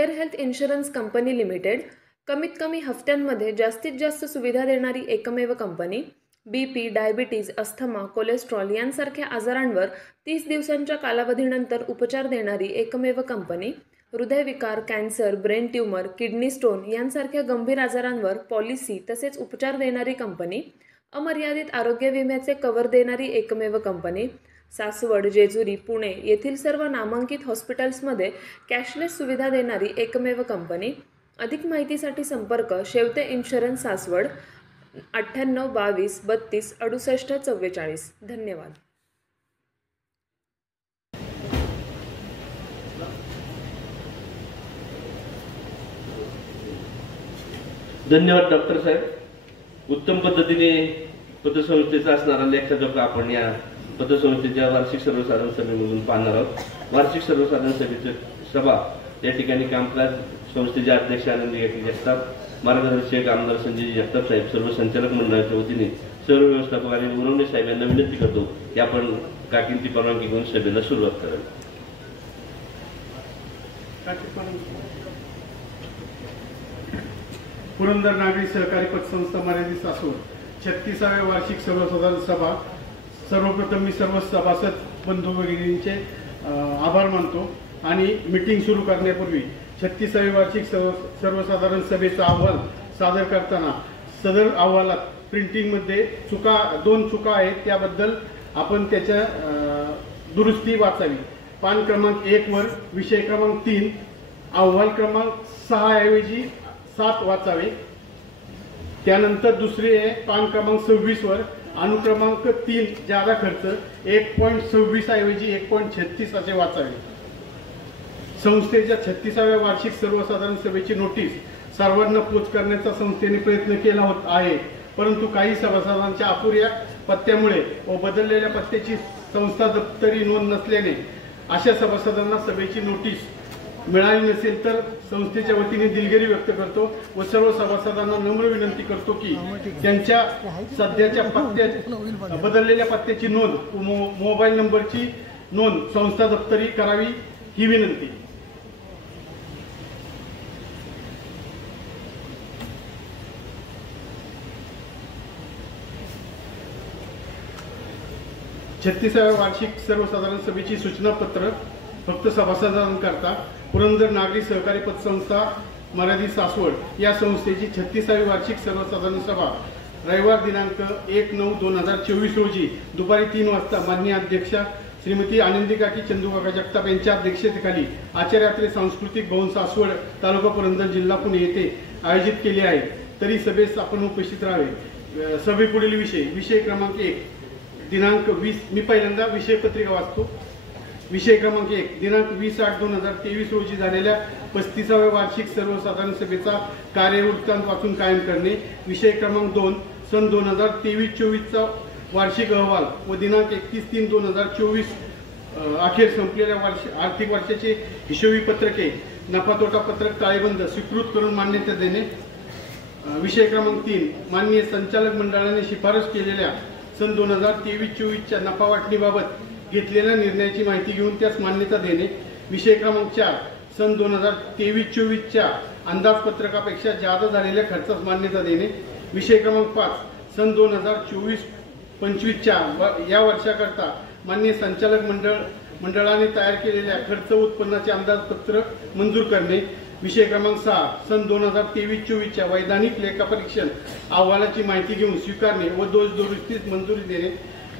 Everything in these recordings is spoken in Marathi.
Care health insurance company limited कमीत कमी हफ्त्यांमध्ये जास्तीत जास्त सुविधा देणारी एकमेव company. BP, diabetes, asthma, cholesterol यांसारख्या आजारांवर 30 दिवसांच्या कालावधीनंतर उपचार देणारी एकमेव कंपनी। हृदयविकार, cancer, brain tumour, kidney stone यांसारख्या गंभीर आजारांवर पॉलिसी तसेच उपचार देणारी कंपनी। अमर्यादित आरोग्य विम्याचे कव्हर देणारी एकमेव कंपनी। सासवड, जेजुरी, पुणे येथील सर्व नामांकित हॉस्पिटल्समध्ये कॅशलेस सुविधा देणारी एकमेव कंपनी। अधिक माहितीसाठी संपर्क शेवते इन्शुरन्स, सासवड 98 22 32 68 44। धन्यवाद। धन्यवाद डॉक्टर साहेब। उत्तम पद्धतीने पतसंस्थेचा असणारा लेखाजोखा आपण या पतसंस्थेच्या वार्षिक सर्वसाधारण सभेमधून पाहणार आहोत। वार्षिक सर्वसाधारण सभेची सभा या ठिकाणी कामकाज संस्थेचे अध्यक्ष आनंदी जगताप, मार्गदर्शक आमदार संजय जगताप साहेब, सर्व संचालक मंडळाच्या वतीने सर्व व्यवस्थापक आणि उरवणे साहेब यांना विनंती करतो की आपण काकींची परवानगी घेऊन सभेला सुरुवात करावी। पुरंदर नागरी सहकारी पतसंस्था मर्यादित सासवड 36व्या वार्षिक सर्वसाधारण सभा। सर्वप्रथम मी सर्व सभासद बंधू भगिनींचे आभार मानतो आणि मीटिंग सुरू करण्यापूर्वी 36व्या वार्षिक सर्वसाधारण सभेचा अहवाल सादर करताना सदर अहवालात प्रिंटिंगमध्ये दोन चुका आहेत, त्याबद्दल आपण त्याच्या दुरुस्ती वाचावी। पान क्रमांक 1 वर विषय क्रमांक 3 अहवाल क्रमांक 6 ऐवजी 7 वाचावे। त्यानंतर दुसरे आहे पान क्रमांक 26 वर अनुक्रमांक 3 जादा खर्च 1.26 ऐवजी 1.36 असे वाचावे। संस्थेच्या 36व्या वार्षिक सर्वसाधारण सभेची नोटीस सर्वांना पोच करण्याचा संस्थेने प्रयत्न केला आहे, परंतु काही सभासदांच्या अपुऱ्या पत्त्यामुळे व बदललेल्या पत्त्याची संस्था दप्तरी नोंद नसल्याने अशा सभासदांना सभेची नोटीस मिळाली नसेल तर संस्थेच्या वतीने दिलगिरी व्यक्त करतो व सर्व सभासदांना नम्र विनंती करतो की त्यांच्या सध्याच्या पत्त्या बदललेल्या पत्त्याची नोंद मोबाईल नंबरची नोंद संस्था दप्तरी करावी ही विनंती। छत्तीसाव्या वार्षिक सर्वसाधारण सभेची सूचना पत्र फक्त सभासदांकरता पुरंदर नागरी सहकारी पतसंस्था मर्यादित सासवड या संस्थेची 36वी वार्षिक सर्वसाधारण सभा रविवार दिनांक 1/9/2024 रोजी दुपारी 3 वाजता माननीय अध्यक्षा श्रीमती आनंदी काकी चंदूकाका जगताप यांच्या अध्यक्षतेखाली आचार्यात्रे सांस्कृतिक भवन सासवड तालुका पुरंदर जिल्हा पुणे येथे आयोजित केली आहे, तरी सभेस आपण उपस्थित राहावे। सभेपुढील विषय क्रमांक 1 दिनांक 20 मी पहिल्यांदा विषय पत्रिका वाचतो। विषय क्रमांक 1 दिनांक 20/8/2023 रोजी झालेल्या 35व्या वार्षिक सर्वसाधारण सभेचा कार्यवृत्तांत वाचून कायम करणे। विषय क्रमांक 2 सन 2023-24चा वार्षिक अहवाल व दिनांक 31/3/2024 अखेर संपलेल्या आर्थिक वर्षाचे हिशोबी पत्रके नफा तोटा पत्रक ताळेबंद स्वीकृत करून मान्यता देणे। विषय क्रमांक 3 माननीय संचालक मंडळाने शिफारस केलेल्या सन 2023-24च्या नफा वाटणीबाबत घेतलेल्या निर्णयाची माहिती घेऊन त्यास मान्यता देणे। विषय क्रमांक 4 सन 2023-24च्या अंदाजपत्रकापेक्षा जादा झालेल्या खर्चास मान्यता देणे। विषय क्रमांक 5 सन 2024-25च्या या वर्षाकरता माननीय संचालक मंडळाने तयार केलेल्या खर्च उत्पन्नाचे अंदाजपत्रक मंजूर करणे। विषय क्रमांक 6 सन 2023-24च्या वैधानिक लेखापरीक्षण अहवालाची माहिती घेऊन स्वीकारणे व दोष दुरुस्तीस मंजुरी देणे।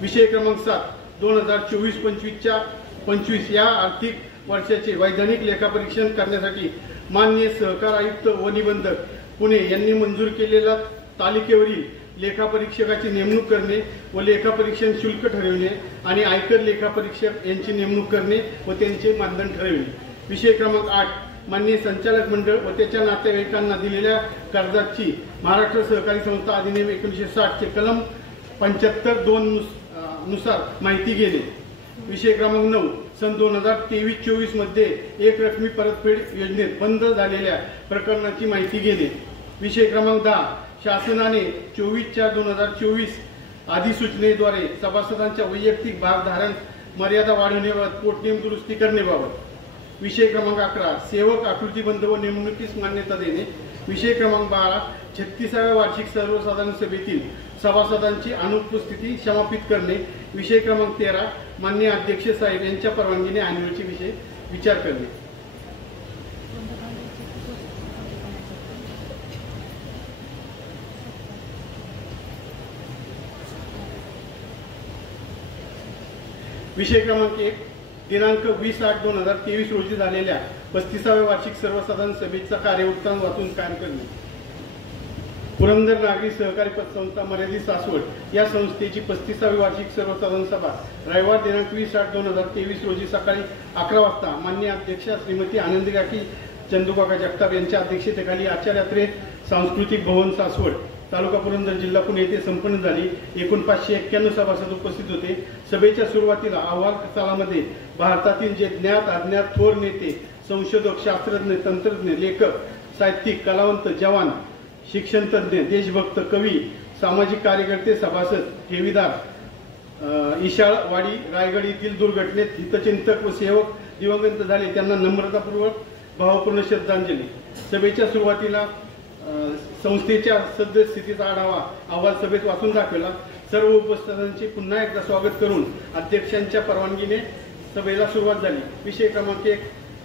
विषय क्रमांक 7 2024-25 या आर्थिक वर्षाचे वैधानिक लेखापरीक्षण करण्यासाठी माननीय सहकार आयुक्त व निबंधक पुणे यांनी मंजूर केलेल्या तालिकेवरील लेखापरीक्षकाची नेमणूक करणे व लेखापरीक्षण शुल्क ठरविणे आणि आयकर लेखापरीक्षक यांची नेमणूक करणे व त्यांचे मानदंड ठरविणे। विषय क्रमांक 8 माननीय संचालक मंडळ व त्याच्या नातेवाईकांना दिलेल्या कर्जाची महाराष्ट्र सहकारी संस्था अधिनियम 1960 चे कलम 75(2) नुसार माहिती घेणे। विषय क्रमांक 9 सन 2023-24 मध्ये एक रकमी परतफेड योजनेत बंद झालेल्या प्रकरणाची माहिती घेणे। विषय क्रमांक 10 शासनाने 24/4/2024 अधिसूचनेद्वारे सभासदांच्या वैयक्तिक भागधारक मर्यादा वाढवण्याबाबत पोटनियम दुरुस्ती करण्याबाबत। विषय क्रमांक 11 सेवक आकृतीबंध व नेमणुकीस मान्यता देणे. विषय क्रमांक 12 36व्या वार्षिक सर्वसाधारण सभेतील सभासदांची अनुपस्थिती समापित करणे. विषय क्रमांक 13 माननीय अध्यक्ष साहेब यांच्या परवानगीने ॲन्युअलचे विषय विचार करणे. विषय क्रमांक 1 दिनांक 20/8/2023 रोजी झालेल्या 35व्या वार्षिक सर्वसाधारण सभेचा कार्यवृत्तांत वाचून कायम करणे. पुरंदर नागरी सहकारी पतसंस्था मर्यादित सासवड या संस्थेची 35वी वार्षिक सर्वसाधारण सभा रविवार दिनांक 20/8/2023 रोजी सकाळी 11 वाजता माननीय अध्यक्षा श्रीमती आनंदी काकी चंदूकाका जगताप यांच्या अध्यक्षतेखाली आचार्यात्रे सांस्कृतिक भवन सासवड तालुका पुरंदर जिल्हा पुणे येथे संपन्न झाली. एकूण 591 सभासद उपस्थित होते. सभेच्या सुरुवातीला अहवाल तालामध्ये भारतातील जे ज्ञात अज्ञात थोर नेते, संशोधक, शास्त्रज्ञ, तंत्रज्ञ, लेखक, साहित्यिक, कलावंत, जवान, शिक्षण तज्ञ, देशभक्त, कवी, सामाजिक कार्यकर्ते, सभासद, ठेवीदार, इशाळवाडी रायगड येथील दुर्घटनेत हितचिंतक व सेवक दिवंगत झाले त्यांना नम्रतापूर्वक भावपूर्ण श्रद्धांजली. सभेच्या सुरुवातीला संस्थेच्या सद्यस्थितीचा आढावा अहवाल सभेत वाचून दाखवला. सर्व उपस्थितांचे पुन्हा एकदा स्वागत करून अध्यक्षांच्या परवानगीने सभेला सुरुवात झाली. विषय क्रमांक 1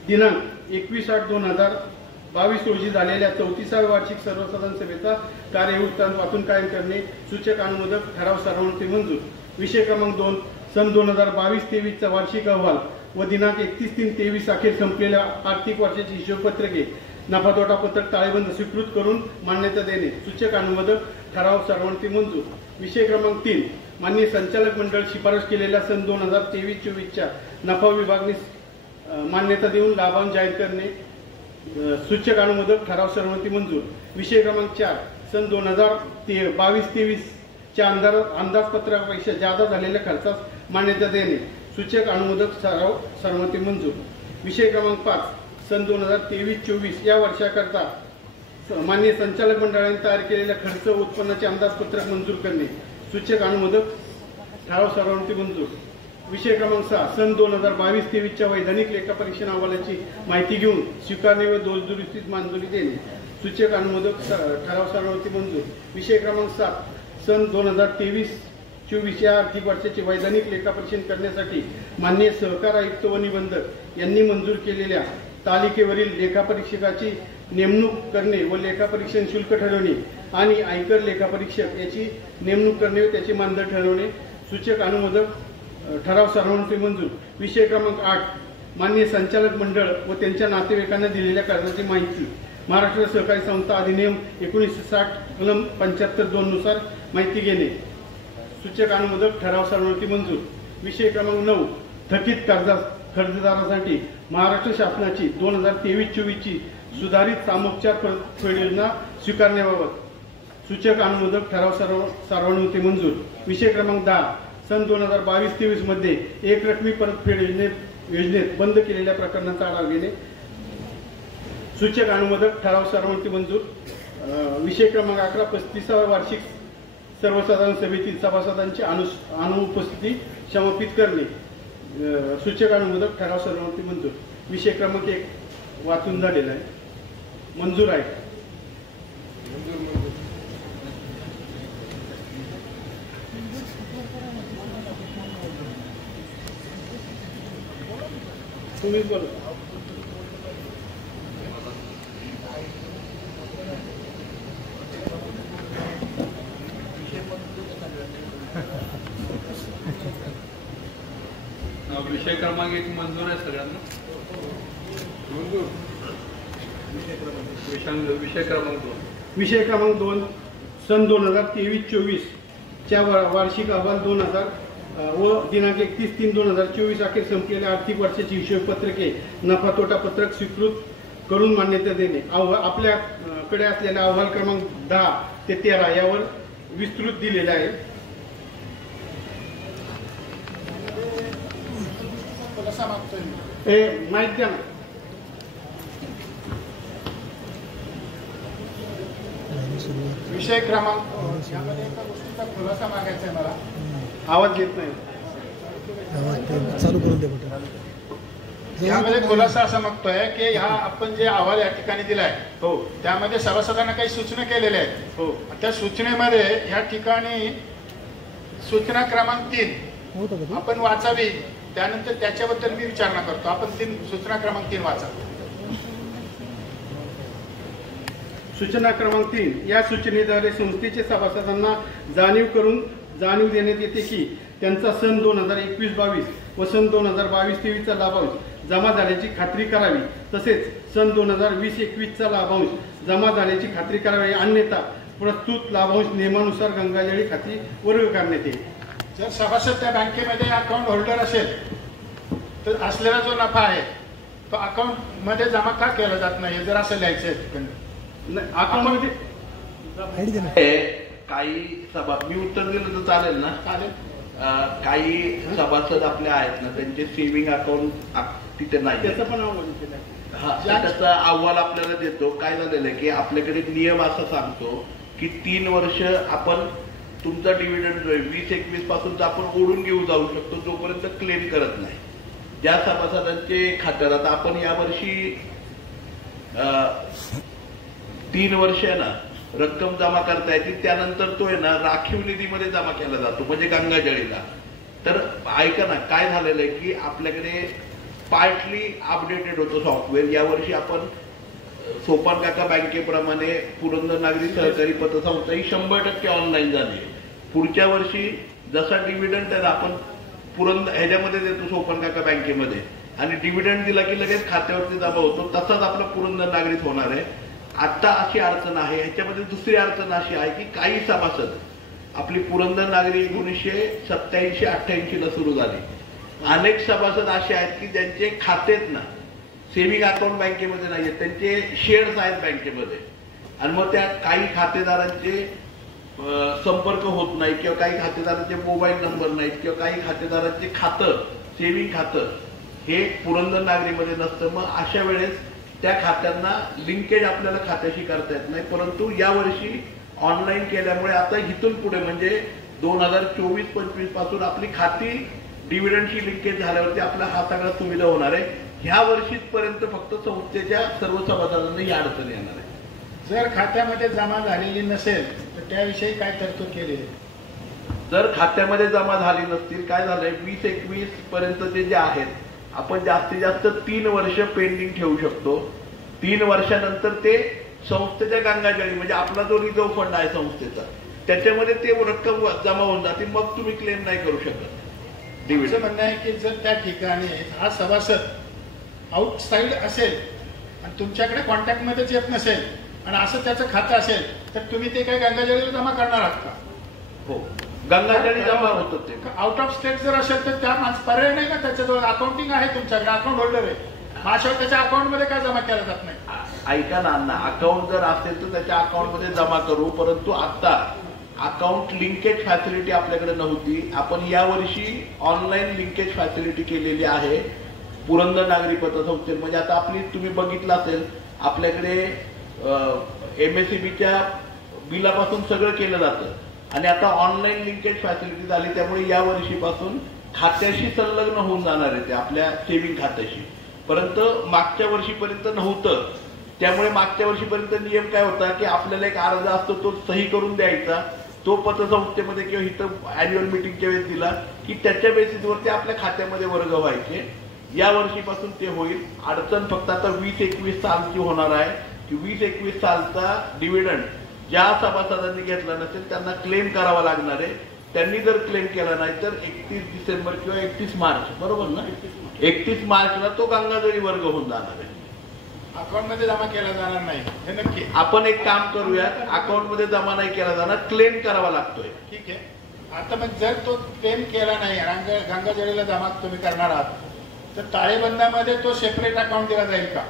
दिनांक 21/8/2022 रोजी झालेल्या 34व्या वार्षिक सर्वसाधारण सभेचा कार्यवृत्तांत वाचून कायम करणे. सूचक अनुमोदक ठराव सर्वानुमते मंजूर. विषय क्रमांक 2 सन 2022-23 वार्षिक अहवाल व दिनांक 31/3/23 अखेर संपलेल्या आर्थिक वर्षाची हिशोबपत्रके नफा तोटा पत्रक ताळेबंद स्वीकृत करून मान्यता देणे. सूचक अनुमोदक ठराव सर्वानुमते मंजूर. विषय क्रमांक 3 माननीय संचालक मंडळ शिफारस केलेल्या सन 2023-24 नफा विभागणी मान्यता देऊन लाभांश जाहीर करणे. सूचक अनुमोदक ठराव सर्वानुमते मंजूर. विषय क्रमांक 4 सन 2022-23 अंदाजपत्रकापेक्षा जादा झालेल्या खर्चास मान्यता देणे. सूचक अनुमोदक ठराव सर्वानुमते मंजूर. विषय क्रमांक 5 सन 2023-24 या वर्षाकरता माननीय संचालक मंडळाने तयार केलेल्या खर्च उत्पन्नाचे अंदाजपत्रक मंजूर करणे. सूचक अनुमोदक ठराव सर्वानुमते मंजूर. विषय क्रमांक 6 सन 2022-23 वैधानिक लेखापरीक्षण अहवालाची माहिती घेऊन स्वीकारणे व दोषदुरुस्तीस मंजुरी देणे. सूचक अनुमोदक ठराव सर्वानुमते मंजूर. विषय क्रमांक 7 सन 2023-24 या आर्थिक वर्षाचे वैधानिक लेखापरीक्षण करण्यासाठी माननीय सहकार आयुक्त व निबंधक यांनी मंजूर केलेल्या तालिकेवरील लेखापरीक्षकाची नेमणूक करणे व लेखापरीक्षण शुल्क ठरवणे आणि आयकर लेखापरीक्षक याची नेमणूक करणे व त्याचे मानदंड ठरवणे. सूचक अनुमोदक ठराव सर्वानुमते मंजूर. विषय क्रमांक 8 माननीय संचालक मंडळ व त्यांच्या नातेवाईकांना दिलेल्या कर्जाची माहिती महाराष्ट्र सहकारी संस्था अधिनियम 1960 कलम 75(2) नुसार माहिती घेणे. सूचक अनुमोदक ठराव सर्वानुमते मंजूर. विषय क्रमांक 9 थकीत कर्जदारासाठी महाराष्ट्र शासनाची 2023-24 सुधारित सामोपचार परतफेड योजना स्वीकारण्याबाबत सूचक अनुमोदक ठराव सर्वानुमते मंजूर. विषय क्रमांक 10 सन 2022-23 मध्ये एकरकमी परतफेड योजनेत बंद केलेल्या प्रकरणाचा आढावा घेणे. सूचक अनुमोदक ठराव सर्वानुमते मंजूर. विषय क्रमांक 11 35व्या वार्षिक सर्वसाधारण सभेतील सभासदांची अनुपस्थिती समापित करणे. सूचक अनुमोदक ठराव सर्वानुमते मंजूर. विषय क्रमांक 1 वाचून झालेला आहे, मंजूर आहे. तुम्ही बोला. विषय क्रमांक 1 मंजूर आहे सगळ्यांना. विषय क्रमांक 2 विषय क्रमांक 2 सन 2023-24 च्या वार्षिक अहवाल 2000 व दिनांक 31/3/2024 अखेर संपलेल्या आर्थिक वर्षाची हिशोबपत्रके नफा तोटा पत्रक स्वीकृत करून मान्यता देणे. आपल्याकडे असलेला अहवाल क्रमांक 10 ते 13 यावर विस्तृत दिलेला आहे. माहिती द्या ना. विषय क्रमांक यामध्ये एका गोष्टीचा खुलासा मागायचा आहे मला. आवाज येत नाही. चालू करून दे. यामध्ये खुलासा असा मागतोय की ह्या आपण जे अहवाल या ठिकाणी दिलाय हो त्यामध्ये सभासदांना काही सूचना केलेल्या आहेत. हो त्या सूचनेमध्ये ह्या ठिकाणी सूचना क्रमांक 3 आपण वाचावी, त्यानंतर त्याच्याबद्दल मी विचारणा करतो. आपण सूचना क्रमांक 3 वाचा. सूचना क्रमांक 3. या सूचनेद्वारे संस्थेचे सभासदांना जाणीव देण्यात येते की त्यांचा सन 2021-22 व सन 2022-23 चा लाभांश जमा झाल्याची खात्री करावी. तसेच सन 2020-21 चा लाभांश जमा झाल्याची खात्री करावी. अन्यथा प्रस्तुत लाभांश नियमानुसार गंगाजळी खाती वर्ग करण्यात येईल. जर सभासद त्या बँकेमध्ये अकाउंट होल्डर असेल तर असलेला जो नफा आहे तो अकाउंट मध्ये जमा का केला जात नाही, जर असं लिहायचं आहे. अकाउंट मध्ये काही सभा मी उत्तर दिलं तर चालेल ना? चालेल. काही सभासद आपले आहेत ना, त्यांचे सेव्हिंग अकाउंट तिथे नाही. त्याचं पण आव्हान केलं. हा, त्याचा अहवाल आपल्याला देतो. काय झालेलं आहे की आपल्याकडे नियम असा सांगतो की 3 वर्ष आपण तुमचा डिव्हिडंड जो आहे 20-21 पासूनचा आपण ओढून घेऊ जाऊ शकतो जोपर्यंत क्लेम करत नाही. ज्या सभासदांचे खात्यात आता आपण यावर्षी 3 वर्ष आहे ना रक्कम जमा करता येते, त्यानंतर तो आहे ना राखीव निधीमध्ये जमा केला जातो, म्हणजे गंगाजळीला. तर ऐका ना, काय झालेलं आहे की आपल्याकडे पार्टली अपडेटेड होतं सॉफ्टवेअर. यावर्षी आपण सोपान काका बँकेप्रमाणे पुरंदर नागरी सहकारी पतसंस्था ही 100% ऑनलाईन झाली. पुढच्या वर्षी जसा डिव्हिडंड आहे आपण ह्याच्यामध्ये देतो सोपान काका बँकेमध्ये, आणि डिव्हिडंड दिला की लगेच खात्यावरती जमा होतो, तसाच आपला पुरंदर नागरिक होणार आहे. आता अशी अडचण आहे. ह्याच्यामध्ये दुसरी अडचण अशी आहे की काही सभासद आपली पुरंदर नागरी 1987-88 ला सुरू झाली. अनेक सभासद असे आहेत की ज्यांचे खातेत ना सेव्हिंग अकाउंट बँकेमध्ये नाहीये, त्यांचे शेअर्स आहेत बँकेमध्ये, आणि मग त्या काही खातेदारांचे संपर्क होत नाही, किंवा काही खातेदारांचे मोबाईल नंबर नाहीत, किंवा काही खातेदारांचे खातं सेव्हिंग खातं हे पुरंदर नागरीमध्ये नसतं. मग अशा वेळेस त्या खात्यांना लिंकेज आपल्याला खात्याशी करता येत नाही. परंतु यावर्षी ऑनलाईन केल्यामुळे आता इथून पुढे म्हणजे 2024-25 पासून आपली खाती डिव्हिडंडशी लिंकेज झाल्यावरती आपला हा सगळा सुविधा होणार आहे. ह्या वर्षीपर्यंत फक्त संस्थेच्या सर्व सभासदांना ही अडचण येणार आहे. जर खात्यामध्ये जमा झालेली नसेल तर त्याविषयी काय तरतूद केली आहे? जर खात्यामध्ये जमा झाली नसतील, काय झालंय 20-21 पर्यंतचे जे आहेत आपण जास्तीत जास्त 3 वर्ष पेंडिंग ठेवू शकतो. 3 वर्षानंतर ते संस्थेच्या गंगाजळी म्हणजे आपला जो रिझर्व्ह फंड आहे संस्थेचा त्याच्यामध्ये ते रक्कम जमा होऊन जाते. मग तुम्ही क्लेम नाही करू शकत. असं म्हणणं आहे की जर त्या ठिकाणी हा सभासद आउटसाईड असेल आणि तुमच्याकडे कॉन्टॅक्टमध्येच येत नसेल आणि असं त्याचं खातं असेल तर तुम्ही ते काही गंगाजळीला जमा करणार आहात का? हो, गंगाजळी जमा होतं ते. आउट ऑफ स्टेट जर असेल तर त्या पर्याय नाही का? त्याच्याजवळ अकाउंटिंग आहे, तुमच्याकडे अकाउंट होल्डर आहे, माझ्यावर त्याच्या अकाउंटमध्ये काय जमा केला जात नाही? ऐका ना अण्णा, अकाउंट जर असेल तर त्याच्या अकाउंटमध्ये जमा करू. परंतु आता अकाउंट लिंकेज फॅसिलिटी आपल्याकडे नव्हती. आपण यावर्षी ऑनलाईन लिंकेज फॅसिलिटी केलेली आहे पुरंदर नागरी पतसंस्थेत. म्हणजे आता आपली तुम्ही बघितलं असेल आपल्याकडे MSEBच्या बिलापासून सगळं केलं जातं, आणि आता ऑनलाईन लिंकेज फॅसिलिटी झाली. त्यामुळे या वर्षीपासून खात्याशी संलग्न होऊन जाणार आहे ते आपल्या सेव्हिंग खात्याशी. परंतु मागच्या वर्षीपर्यंत नव्हतं. त्यामुळे मागच्या वर्षीपर्यंत नियम काय होता की आपल्याला एक अर्ज असतो तो सही करून द्यायचा, तो पतसंस्थेमध्ये किंवा इथं अॅन्युअल मिटिंगच्या वेळेस दिला की त्याच्या बेसिसवरती आपल्या खात्यामध्ये वर्ग व्हायचे. या वर्षीपासून ते होईल. अडचण फक्त आता 20-21 सालची होणार आहे की 20-21 सालचा डिव्हिडंड ज्या सभासदांनी घेतला नसेल त्यांना क्लेम करावा लागणार आहे. त्यांनी जर क्लेम केला नाही तर 31 डिसेंबर किंवा 31 मार्च, बरोबर ना, 31 मार्चला तो गंगाजळी वर्ग होऊन जाणार आहे. अकाउंटमध्ये जमा केला जाणार नाही हे नक्की. आपण एक काम करूया, अकाउंटमध्ये जमा नाही केला जाणार, क्लेम करावा लागतोय. ठीक आहे. आता मग जर तो क्लेम केला नाही, गंगाजळीला जमा तुम्ही करणार आहात, तर ताळेबंदामध्ये तो सेपरेट अकाउंट दिला जाईल का?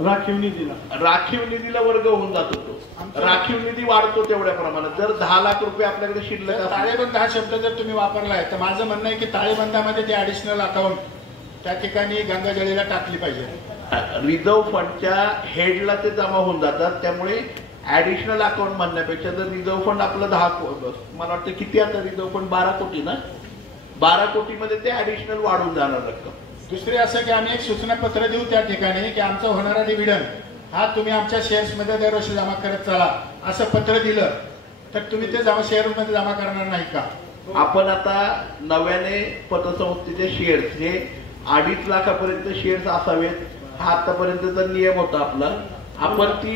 राखीव निधीला राखीव निधीला वर्ग होऊन जातो. तो राखीव निधी वाढतो तेवढ्या प्रमाणात. जर 10 लाख रुपये आपल्याकडे शिल्लक असेल, ताळेबंद हा शब्द जर तुम्ही वापरलाय तर माझं म्हणणं आहे की ताळेबंदामध्ये ते ऍडिशनल अकाउंट त्या ठिकाणी गंगाजळीला टाकली पाहिजे. रिझर्व्ह फंडच्या हेडला ते जमा होऊन जातात. त्यामुळे ऍडिशनल अकाउंट म्हणण्यापेक्षा जर रिझर्व्ह फंड आपलं 10 मला वाटतं किती आता रिझर्व्ह फंड 12 कोटी ना, 12 कोटीमध्ये ते ऍडिशनल वाढून जाणार रक्कम. दुसरे असं की आम्ही एक सूचनापत्र देऊ त्या ठिकाणी की आमचा होणारा डिव्हिडंड हा तुम्ही आमच्या शेअर्समध्ये दरवर्षी जमा करत चला, असं पत्र दिलं तर तुम्ही ते शेअर्समध्ये जमा करणार नाही का? आपण आता नव्याने पतसंस्थेचे शेअर्स हे 2.5 लाखापर्यंत शेअर्स असावेत, हा आतापर्यंतचा नियम होता आपला. आपण ती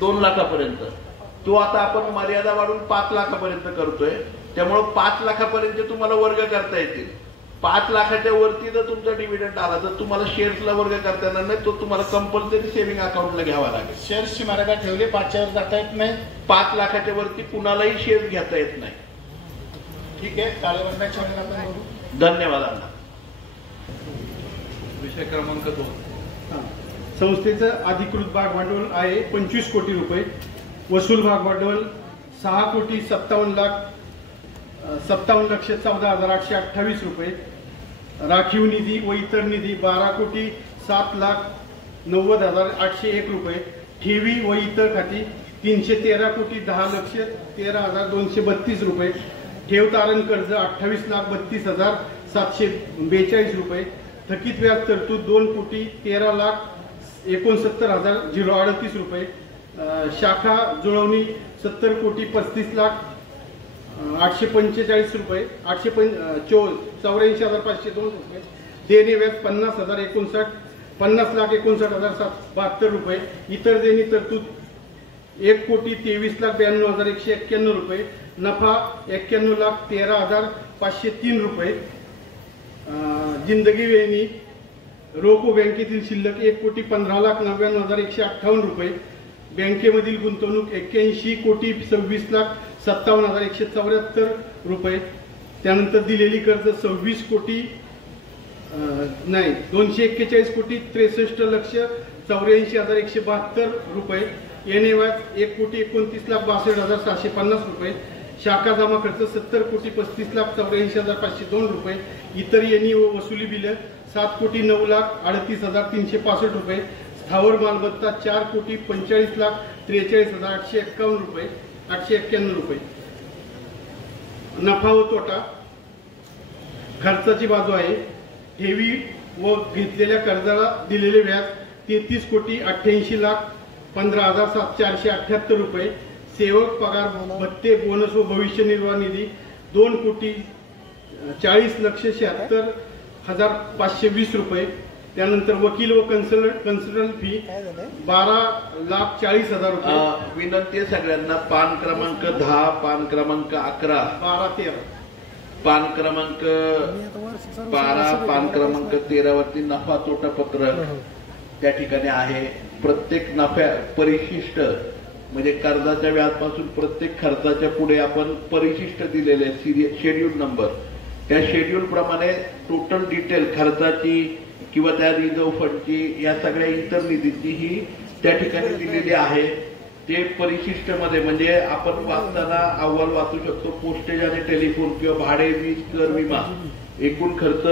2 लाखापर्यंत, तो आता आपण मर्यादा वाढून 5 लाखापर्यंत करतोय. त्यामुळे 5 लाखापर्यंत तुम्हाला वर्ग करता येतील. 5 लाखाच्या वरती जर तुमचा डिव्हिडंड आला तर तुम्हाला शेअर्सला वर्ग करता येणार नाही, तो तुम्हाला कंपल्सरी सेव्हिंग अकाउंटला घ्यावा लागेल. शेअर्सची मर्यादा ठेवली, 5च्या वर जाता येत नाही. 5 लाखाच्या वरती कुणालाही शेअर्स घेता येत नाही. ठीक आहे, ताळेबंदाच्या वेळेला आपण बघू. धन्यवाद अण्णा. विषय क्रमांक 2. संस्थेचं अधिकृत भाग भांडवल आहे 25 कोटी रुपये. वसूल भाग भांडवल 6,57,14,828 रुपये. राखीव निधी व इतर निधी 12,07,90,801 रुपये. ठेवी व इतर खाती 313,10,13,232 रुपये. ठेव तारण कर्ज 28,32,742 रुपये. थकीत व्याज तरतूद 2,13,69,038 रुपये. शाखा जुळवणी 70,35,845 रुपये. 84,502 रुपये. देणे व्याज 50,059 50,59,772 रुपये. इतर देणी तरतूद 1,23,92,191 रुपये. नफा 91,13,503 रुपये. जिंदगी वेणी रोख व बँकेतील शिल्लक 1,15,99,158 रुपये. बँकेमधील गुंतवणूक 81,26,57,174 रुपये. त्यानंतर दिलेली कर्ज 241,63,84,172 रुपये. येणे व्याज 1,29,62,750 रुपये. शाखा जमा खर्च 70,35,84,502 रुपये. इतर येणी व वसुली बिल 7,09,38,365 रुपये. स्थावर मालमत्ता 4,45,43,851 रुपये 891 रुपये. नफा व तोटा खर्चाची बाजू आहे. ठेवी व घेतलेल्या कर्जाला दिलेले व्याज 33,88,15,478 रुपये. सेवक पगार भत्ते बोनस व भविष्य निर्वाह निधी 2,40,76,520 रुपये. त्यानंतर वकील व कन्सल्टंट फी 12,40,000 रुपये. विनंती आहे सगळ्यांना. पान क्रमांक 10, पान क्रमांक 11, 12-13, पान क्रमांक 12, पान क्रमांक 13 वरती नफा तोटा पत्र त्या ठिकाणी आहे. प्रत्येक नफ्या परिशिष्ट म्हणजे कर्जाच्या व्याजपासून प्रत्येक खर्चाच्या पुढे आपण परिशिष्ट दिलेले शेड्यूल नंबर, त्या शेड्यूल प्रमाणे टोटल डिटेल खर्चाची किंवा त्या रिझर्व्ह फंडची या सगळ्या इतर निधीची ही त्या ठिकाणी दिलेली आहे. ते परिशिष्ट मध्ये म्हणजे आपण वाचताना अहवाल वाचू शकतो. पोस्टेज आणि टेलिफोन किंवा भाडे, वीज, कर, विमा एकूण खर्च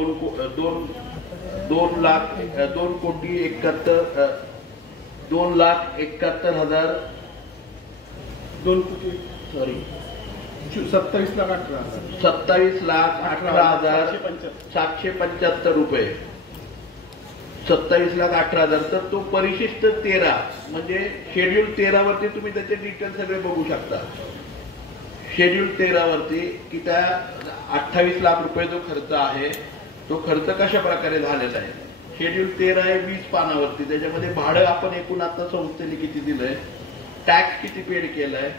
27,18,775 रुपये. 27,18,000. तर तो परिशिष्ट 13 म्हणजे शेड्यूल 13 वरती तुम्ही त्याचे डिटेल सगळे बघू शकता. शेड्यूल 13 वरती की त्या 28 लाख रुपये जो खर्च आहे तो खर्च कशा प्रकारे झालेला आहे. शेड्यूल 13 आहे 20 पानावरती. त्याच्यामध्ये भाडं आपण एकूण आता संस्थेने किती दिलंय, टॅक्स किती पेड केलाय,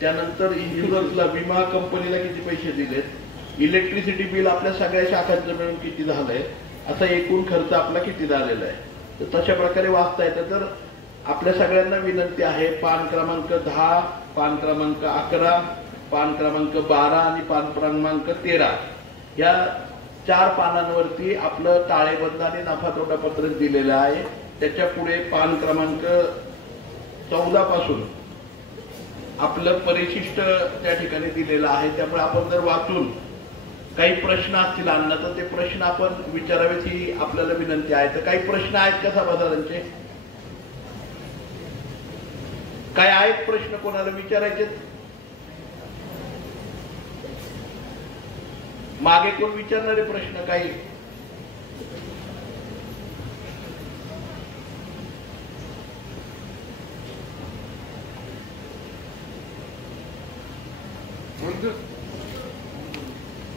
त्यानंतर इन्शुरन्सला विमा कंपनीला किती पैसे दिलेत, इलेक्ट्रिसिटी बिल आपल्या सगळ्या शाखांचं मिळून किती झालंय, असा एकूण खर्च आपला किती झालेला आहे. तर तशा प्रकारे वाचता येतं. तर आपल्या सगळ्यांना विनंती आहे, पान क्रमांक 10, पान क्रमांक 11, पान क्रमांक 12 आणि पान क्रमांक 13 या 4 पानांवरती आपलं ताळेबंद आणि नफा तोटा पत्रक दिलेलं आहे. त्याच्या पुढे पान क्रमांक 14 पासून आपलं परिशिष्ट त्या ठिकाणी दिलेलं आहे. त्यामुळे आपण जर वाचून काही प्रश्न असतील अण्णा तर ते प्रश्न आपण विचारावेत ही आपल्याला विनंती आहे. तर काही प्रश्न आहेत का सभासदांचे? काय आहेत प्रश्न कोणाला विचारायचे? मागे कोण विचारणारे प्रश्न काही?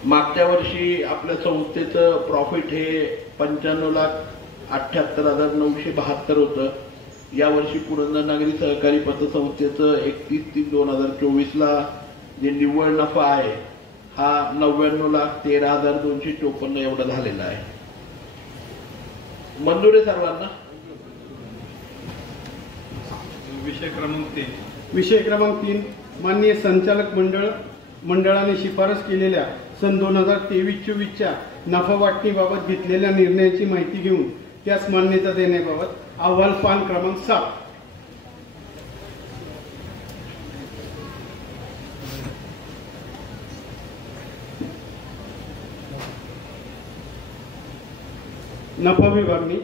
मागच्या वर्षी आपल्या संस्थेचं प्रॉफिट हे 95,78,972 होतं. यावर्षी पुरंदर नागरी सहकारी पतसंस्थेचं 31/3/2024 जे निव्वळ नफा आहे हा 99,13,254 एवढा झालेला आहे. मंजूर आहे सर्वांना? विषय क्रमांक 3. विषय क्रमांक 3. माननीय संचालक मंडळाने शिफारस केलेल्या सन 2023-24च्या नफा वाटणीबाबत घेतलेल्या निर्णयाची माहिती घेऊन त्यास मान्यता देण्याबाबत अहवाल पान क्रमांक 7. नफा विभागणी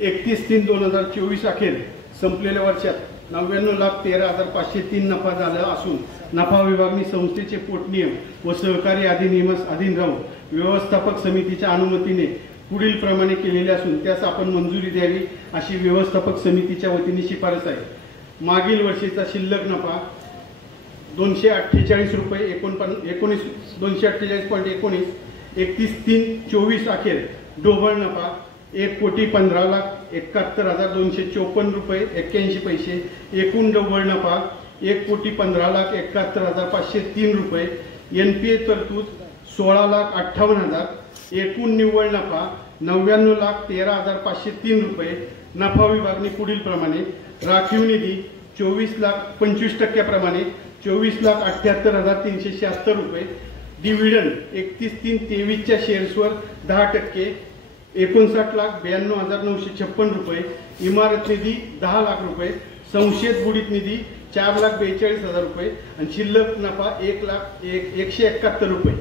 31/3/2024 अखेर संपलेल्या वर्षात 99,13,503 नफा झाला असून नफा विभागणी संस्थेचे पोटनियम व सहकारी अधिनियमास अधीन राहून व्यवस्थापक समितीच्या अनुमतीने पुढील प्रमाणे केलेले असून त्यास आपण मंजुरी द्यावी अशी व्यवस्थापक समितीच्या वतीने शिफारस आहे. मागील वर्षीचा शिल्लक नफा 248 रुपये 248.19 31/3/24 अखेर ढोबळ नफा 1,15,71,254 रुपये 81 पैसे. एकूण ढोबळ नफा 1,15,71,503 रुपये. NPA तरतूद 16,58,000. एकूण निव्वळ नफा 99,13,503 रुपये. नफा विभागणी पुढील प्रमाणे: राखीव निधी 25% 24,78,376 रुपये. डिव्हिडंड 31/3/23च्या शेअर्सवर 10% 59,92,956 रुपये. इमारत निधी 10 लाख रुपये. संशयित बुडीत निधी 4,42,000 रुपये आणि शिल्लक नफा 1,171 रुपये.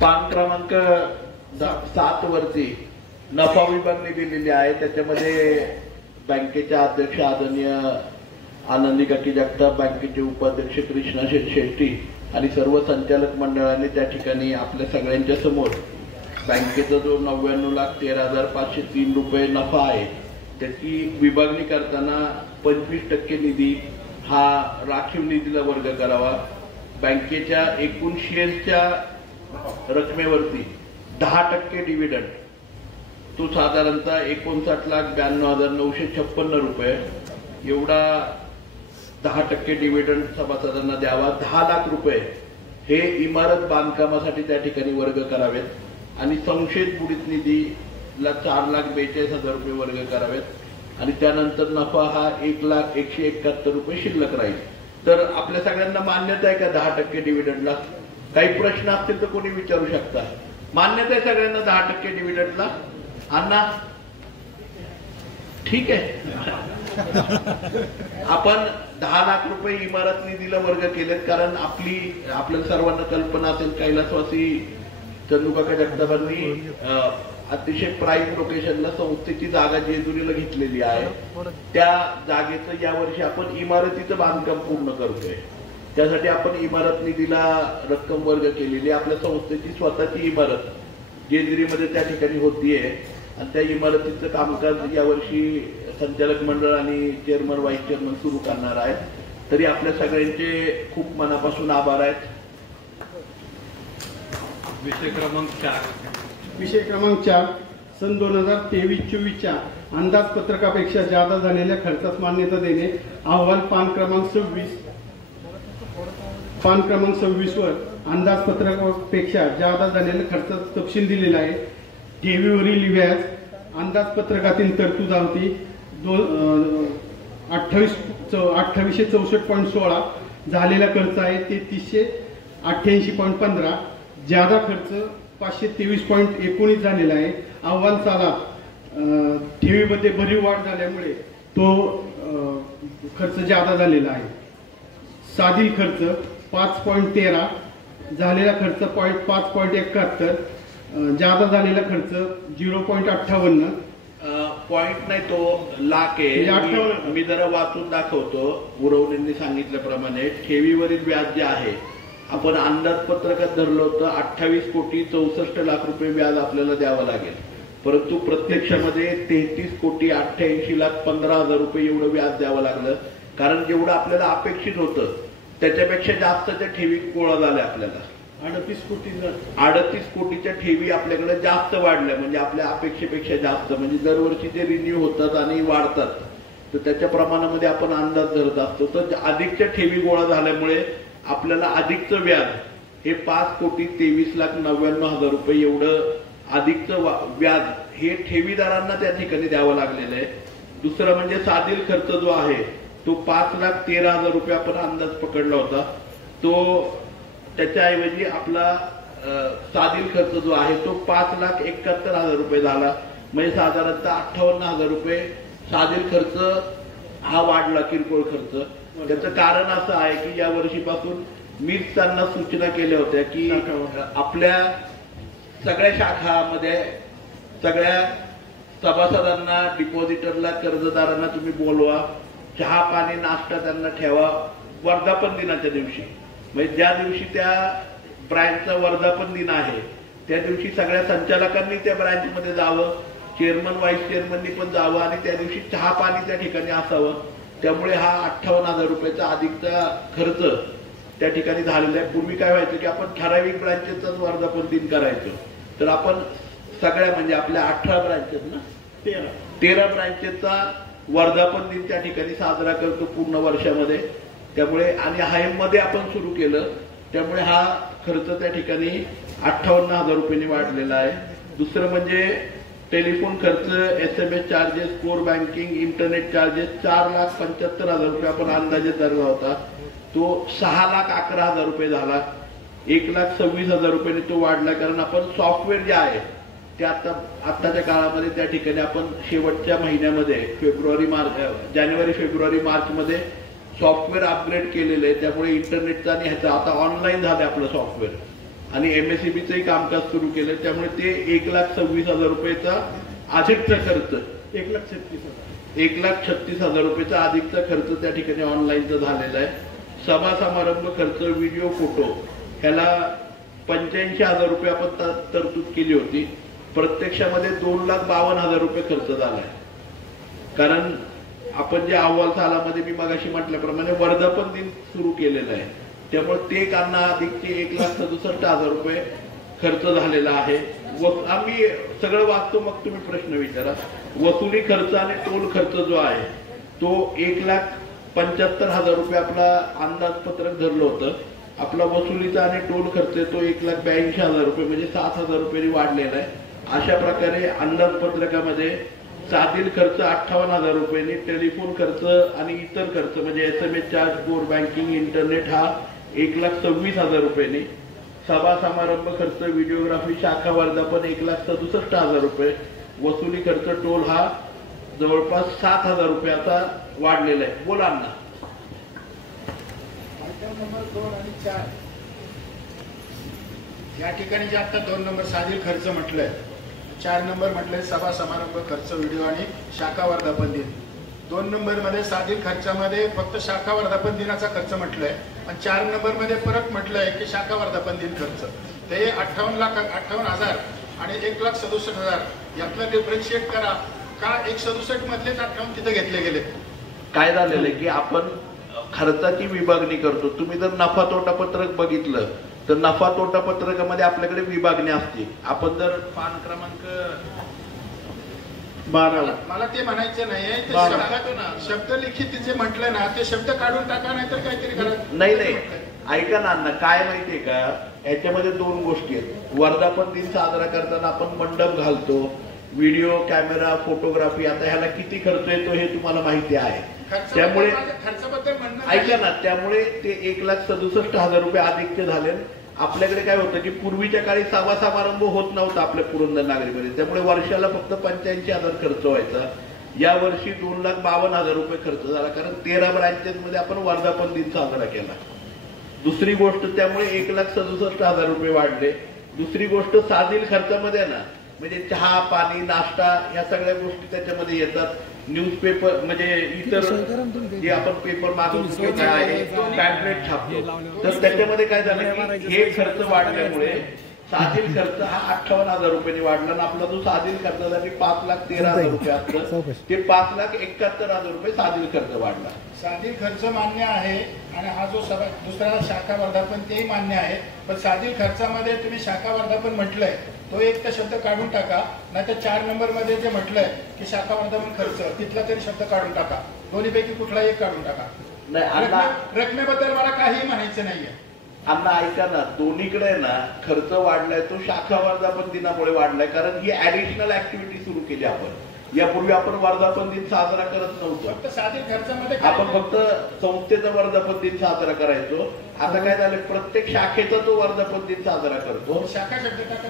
पान क्रमांक 7 वरती नफा विभागणी दिलेली आहे. त्याच्यामध्ये बँकेच्या अध्यक्ष आदरणीय आनंदी काकी जगताप, बँकेचे उपाध्यक्ष कृष्णा शेट्टी आणि सर्व संचालक मंडळाने त्या ठिकाणी आपल्या सगळ्यांच्या समोर बँकेचा जो 99,13,503 रुपये नफा आहे त्याची विभागणी करताना 25% निधी हा राखीव निधीला वर्ग करावा. बँकेच्या एकूण शेअर्सच्या रकमेवरती 10% डिव्हिडंड तो साधारणतः 59,92,956 रुपये एवढा 10% डिव्हिडंड सभासदांना द्यावा. 10 लाख रुपये हे इमारत बांधकामासाठी त्या ठिकाणी वर्ग करावेत आणि संशयित बुडीत निधीला 4,42,000 रुपये वर्ग करावेत आणि त्यानंतर नफा हा 1,171 रुपये शिल्लक राहील. तर आपल्या सगळ्यांना मान्यता आहे का 10% डिव्हिडंडला? काही प्रश्न असतील तर कोणी विचारू शकता. मान्यता आहे सगळ्यांना 10% डिव्हिडंडला? अण्णा ठीक आहे. आपण 10 लाख रुपये इमारत निधीला वर्ग केलेत कारण आपल्याला सर्वांना कल्पना असेल कैलासवासी चंदूकाका जगतापांनी अतिशय प्राईम लोकेशनला संस्थेची जागा जेजुरीला घेतलेली आहे. त्या जागेचं यावर्षी आपण इमारतीचं बांधकाम पूर्ण करतोय. त्यासाठी आपण इमारत निधीला रक्कम वर्ग केलेली. आपल्या संस्थेची स्वतःची इमारत जेजुरीमध्ये त्या ठिकाणी होतीये आणि त्या इमारतीचं कामकाज यावर्षी संचालक मंडळ आणि चेअरमन व्हाईस चेअरमन सुरू करणार आहेत. तरी आपल्या सगळ्यांचे खूप मनापासून आभार आहेत. विषय क्रमांक 4. विषय क्रमांक 4. सन 2023-24च्या अंदाजपत्रकापेक्षा जादा झालेल्या खर्चास मान्यता देणे. अहवाल पान क्रमांक 26. पान क्रमांक 26 वर अंदाजपत्रकापेक्षा जादा झालेल्या खर्चाचा तपशील दिलेला आहे. ठेवीवरील व्याज अंदाजपत्रकातील तरतुदावरती 2864.16 झालेला खर्च आहे ते 388.15. जादा खर्च 523.19 झालेला आहे. अहवाल सालात ठेवीमध्ये भरीव वाढ झाल्यामुळे तो खर्च जादा झालेला आहे. साधील खर्च 5.13 झालेला खर्च 5.71. जादा झालेला खर्च 0.58. पॉइंट नाही तो लाख आहे. मी जरा वाचून दाखवतो. गुरवणींनी सांगितल्याप्रमाणे ठेवीवरील व्याज जे आहे आपण अंदाजपत्रकात धरलं होतं 28,64,00,000 रुपये व्याज आपल्याला द्यावं लागेल. परंतु प्रत्यक्षामध्ये 33,88,15,000 रुपये एवढं व्याज द्यावं लागलं. कारण जेवढं आपल्याला अपेक्षित होतं त्याच्यापेक्षा जास्तच्या ठेवी गोळा झाल्या. आपल्याला 38 कोटीच्या ठेवी आपल्याकडे जास्त वाढल्या, म्हणजे आपल्या अपेक्षेपेक्षा जास्त. म्हणजे दरवर्षी ते रिन्यू होतात आणि वाढतात, तर त्याच्या प्रमाणामध्ये आपण अंदाज धरत असतो. तर अधिकच्या ठेवी गोळा झाल्यामुळे आपल्याला अधिकचं व्याज हे 5,23,99,000 रुपये एवढं अधिकचं व्याज हे ठेवीदारांना त्या ठिकाणी द्यावं लागलेलं आहे. दुसरं म्हणजे साधील खर्च जो आहे तो 5,13,000 रुपये आपण अंदाज पकडला होता. तो त्याच्याऐवजी आपला साधील खर्च जो आहे तो 5,71,000 रुपये झाला. म्हणजे साधारणतः 58,000 रुपये साधील खर्च हा वाढला, किरकोळ खर्च. त्याचं कारण असं आहे की या वर्षीपासून मीच त्यांना सूचना केल्या होत्या की आपल्या सगळ्या शाखामध्ये सगळ्या सभासदांना, डिपॉझिटरला, कर्जदारांना तुम्ही बोलवा, चहा पाणी नाश्ता त्यांना ठेवा वर्धापन दिनाच्या दिवशी. म्हणजे ज्या दिवशी त्या ब्रँचचा वर्धापन दिन आहे त्या दिवशी सगळ्या संचालकांनी त्या ब्रँचमध्ये जावं, चेअरमन व्हाईस चेअरमननी पण जावं आणि त्या दिवशी चहा पाणी त्या ठिकाणी असावं. त्यामुळे हा 58,000 रुपयाचा अधिकचा खर्च त्या ठिकाणी झालेला आहे. पूर्वी काय व्हायचं की आपण ठराविक ब्रँचेसचाच वर्धापन दिन करायचो, तर आपण सगळ्या म्हणजे आपल्या 18 ब्रँचेस ना 13 ब्रँचेसचा वर्धापन दिन त्या ठिकाणी साजरा करतो पूर्ण वर्षामध्ये. त्यामुळे आणि हायमध्ये आपण सुरू केलं, त्यामुळे हा खर्च त्या ठिकाणी 58,000 रुपयांनी वाढलेला आहे. दुसरं म्हणजे टेलिफोन खर्च, SMS charges, core banking, internet charges 4,75,000 रुपये आपण अंदाजे धरला होता. तो 6,11,000 रुपये झाला. 1,26,000 रुपयांनी तो वाढला. कारण आपण सॉफ्टवेअर जे आहे ते आताच्या काळामध्ये त्या ठिकाणी आपण शेवटच्या महिन्यामध्ये जानेवारी फेब्रुवारी मार्च मध्ये सॉफ्टवेअर अपग्रेड केलेलं आहे. त्यामुळे इंटरनेटचा आणि ह्याचा आता ऑनलाईन झालं आपलं सॉफ्टवेअर आणि MSEBचंही कामकाज सुरू केलं. त्यामुळे ते 1,26,000 रुपयेचा अधिकचा खर्च 1,36,000 रुपयेचा अधिकचा खर्च त्या ठिकाणी ऑनलाईनचा झालेला आहे. सभा समारंभ खर्च, व्हिडिओ, फोटो ह्याला 85,000 रुपये आपण तरतूद केली होती. प्रत्यक्षामध्ये 2,52,000 रुपये खर्च झालाय. कारण आपण जे अहवाल सालामध्ये मी मगाशी म्हटल्याप्रमाणे वर्धापन दिन सुरू केलेलं आहे, त्यामुळे ते कांना अधिकचे 1,67,000 रुपये खर्च झालेला आहे. आम्ही सगळं वाचतो, मग तुम्ही प्रश्न विचारा. वसुली खर्च आणि टोल खर्च जो आहे तो 1,75,000 रुपये आपला अंदाजपत्रक धरलं होतं. आपला वसुलीचा आणि टोल खर्च तो 1,82,000 रुपये म्हणजे 7,000 रुपयांनी वाढलेला आहे. अशा प्रकारे अंदाजपत्रकामध्ये साधील खर्च 58,000 रुपयांनी, टेलिफोन खर्च आणि इतर खर्च म्हणजे SMS charge, core banking, internet हा 1,26,000 रुपयांनी, सभा समारंभ खर्च, व्हिडिओग्राफी, शाखा वर्धापन 1,67,000 रुपये, वसुली खर्च, टोल हा जवळपास 7,000 रुपयाचा वाढलेला आहे. बोला ना. आयटम नंबर 2 आणि 4 या ठिकाणी जे आता 2 नंबर साधील खर्च म्हटलंय, 4 नंबर म्हटलंय सभा समारंभ खर्च, व्हिडिओ आणि शाखा वर्धापन दिन. 2 नंबर मध्ये साधील खर्चामध्ये फक्त शाखा वर्धापन दिनाचा खर्च म्हटलंय आणि 4 नंबर मध्ये परत म्हटलंय की शाखा वर्धापन दिन खर्च. ते 58,000 आणि 1,67,000 यातलं डिफरन्शिएट करा का 167 मधलेच 58 तिथे घेतले गेले. काय झालेलं आहे की आपण खर्चाची विभागणी करतो. तुम्ही जर नफा तोटा पत्रक बघितलं तर नफा तोटा पत्रकामध्ये आपल्याकडे विभागणी असते. आपण जर पान क्रमांक 12 मला ते म्हणायचं नाहीये, शब्द लिखित जे म्हटलं ना ते शब्द काढून टाका, नाहीतर काहीतरी करा. नाही ऐका ना अण्णा, काय माहितीये का, याच्यामध्ये 2 गोष्टी आहेत. वर्धापन दिन साजरा करताना आपण मंडप घालतो, व्हिडिओ, कॅमेरा, फोटोग्राफी. आता ह्याला किती खर्च येतो हे तुम्हाला माहिती आहे. त्यामुळे ऐका ना, त्यामुळे ते 1,67,000 रुपये अधिकचे झाले. आपल्याकडे काय होतं की पूर्वीच्या काळी सभा समारंभ होत नव्हता आपल्या पुरंदर नागरीमध्ये, त्यामुळे वर्षाला फक्त 85,000 खर्च व्हायचा. या वर्षी 2,52,000 रुपये खर्च झाला, कारण 13 ब्रँचेस मध्ये आपण वर्धापन दिन साजरा केला. दुसरी गोष्ट, त्यामुळे 1,67,000 रुपये वाढले. दुसरी गोष्ट, साधील खर्चामध्ये ना म्हणजे चहा पाणी नाश्ता या सगळ्या गोष्टी त्याच्यामध्ये येतात. न्यूजपेपर म्हणजे इतर जे आपण पेपर मागवतो, काय आहे पॅम्पलेट छापतो, तर त्याच्यामध्ये काय झालं की हे खर्च वाढल्यामुळे साधील खर्च हा 58,000 रुपयांनी वाढला आणि आपला जो साधील खर्चासाठी 5,13,000 रुपये असतं ते 5,71,000 रुपये साधील खर्च वाढला. साधील खर्च मान्य आहे आणि हा जो दुसरा शाखा वर्धापन तेही मान्य आहे, पण साधील खर्चामध्ये तुम्ही शाखा वर्धापन म्हटलंय तो एक तर शब्द काढून टाका, नाही तर 4 नंबरमध्ये जे म्हटलंय की शाखा वर्धापन खर्च तिथला तरी शब्द काढून टाका. दोन्हीपैकी कुठलाही एक काढून टाका. रकमेबद्दल मला काही म्हणायचं नाहीये. अण्णा ऐका ना, दोन्हीकडे ना खर्च वाढलाय तो शाखा वर्धापन दिनामुळे वाढलाय, कारण ही ऍडिशनल ऍक्टिव्हिटी सुरू केली आपण. यापूर्वी आपण वर्धापन दिन साजरा करत नव्हतो, फक्त साधील खर्चामध्ये आपण फक्त संस्थेचा वर्धापन दिन साजरा करायचो. आता काय झालं, प्रत्येक शाखेचा तो वर्धापन दिन साजरा करतो. शाखा शब्द टाका.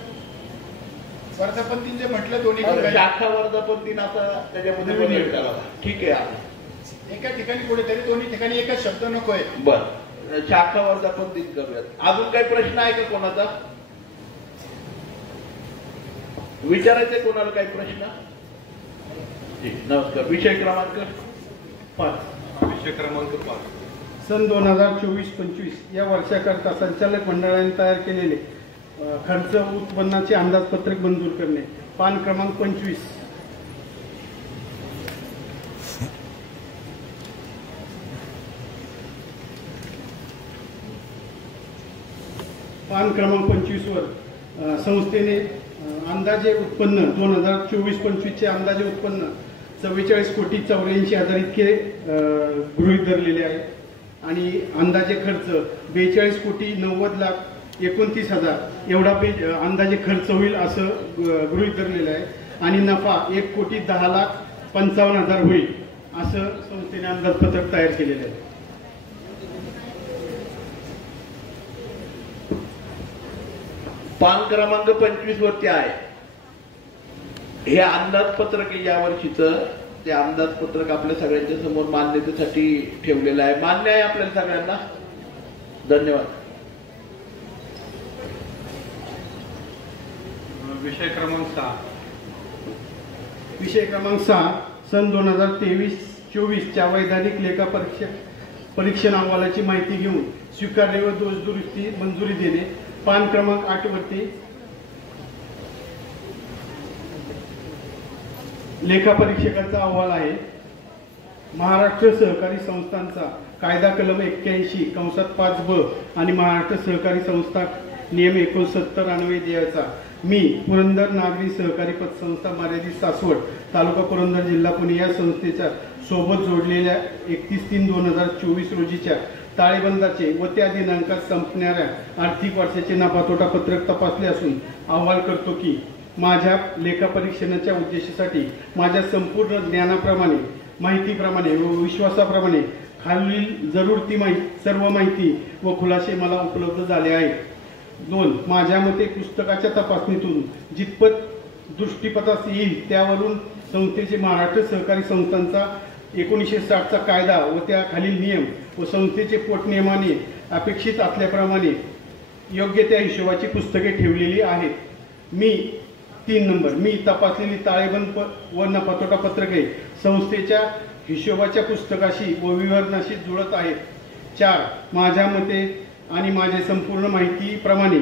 वर्धापन दिन जे म्हटलं दोन्ही शाखा वर्धापन दिन आता त्याच्यामध्ये बदल करा. ठीक आहे, एका ठिकाणी कुठेतरी दोन्ही ठिकाणी एकच शब्द नकोय. बरं, शाखा वर्धापन दिन करूयात. अजून काही प्रश्न आहे का कोणाचा? विचारायचे कोणाला काही प्रश्न? ठीक, नमस्कार. विषय क्रमांक 5. विषय क्रमांक 5. सन 2024-25 या वर्षाकरता संचालक मंडळाने तयार केलेले खर्च उत्पन्नाचे अंदाजपत्रक मंजूर करणे. पान क्रमांक 25. पान क्रमांक 25 वर संस्थेने अंदाजे उत्पन्न 2024-25 चे अंदाजे उत्पन्न 44,84,00,000 इतके गृहीत धरलेले आहे आणि अंदाजे खर्च 42,90,29,000 एवढा अंदाजे खर्च होईल असं गृहीत धरलेलं आहे आणि नफा 1,10,55,000 होईल असं संस्थेने अंदाजपत्रक तयार केलेलं आहे. पान क्रमांक 25 वरती आहे हे अंदाजपत्रक. या वर्षीचं ते अंदाजपत्रक आपल्या सगळ्यांच्या समोर मान्यतेसाठी ठेवलेलं आहे. मान्य आहे आपल्याला सगळ्यांना? धन्यवाद. विषय क्रमांक 6. विषय क्रमांक 6 सन 2023-24 च्या वैधानिक लेखा परीक्षण अहवालाची माहिती घेऊन स्वीकारणे व दोष दुरुस्ती मंजुरी देणे. पान क्रमांक 8 वरती लेखा परीक्षकाचा अहवाल आहे. महाराष्ट्र सहकारी संस्थांचा कायदा कलम 81(5)(ब) आणि महाराष्ट्र सहकारी संस्था नियम 69 अन्वये द्यायचा मी पुरंदर नागरी सहकारी पतसंस्था मर्यादित सासवड तालुका पुरंदर जिल्हा पुणे या संस्थेच्या सोबत जोडलेल्या 31/3/2024 रोजीच्या ताळेबंदाचे व त्या दिनांकात संपणाऱ्या आर्थिक वर्षाचे नफा-तोटा पत्रक तपासले असून अहवाल करतो की माझ्या लेखा परीक्षणाच्या उद्देशासाठी माझ्या संपूर्ण ज्ञानाप्रमाणे, माहितीप्रमाणे व विश्वासाप्रमाणे खालील जरूर सर्व माहिती व खुलासे मला उपलब्ध झाले आहेत. 2. माझ्या मते पुस्तकाच्या तपासणीतून जितपत दृष्टीपथास येईल त्यावरून संस्थेचे महाराष्ट्र सहकारी संस्थांचा 1960चा कायदा व त्या खालील नियम व संस्थेचे पोटनियमाने अपेक्षित असल्याप्रमाणे योग्य त्या हिशोबाची पुस्तके ठेवलेली आहेत. 3 नंबर मी तपासलेली ताळेबंद व नफा-तोटा पत्रके संस्थेच्या हिशोबाच्या पुस्तकाशी व विवरणाशी जुळत आहेत. 4. माझ्या मते आणि माझ्या संपूर्ण माहितीप्रमाणे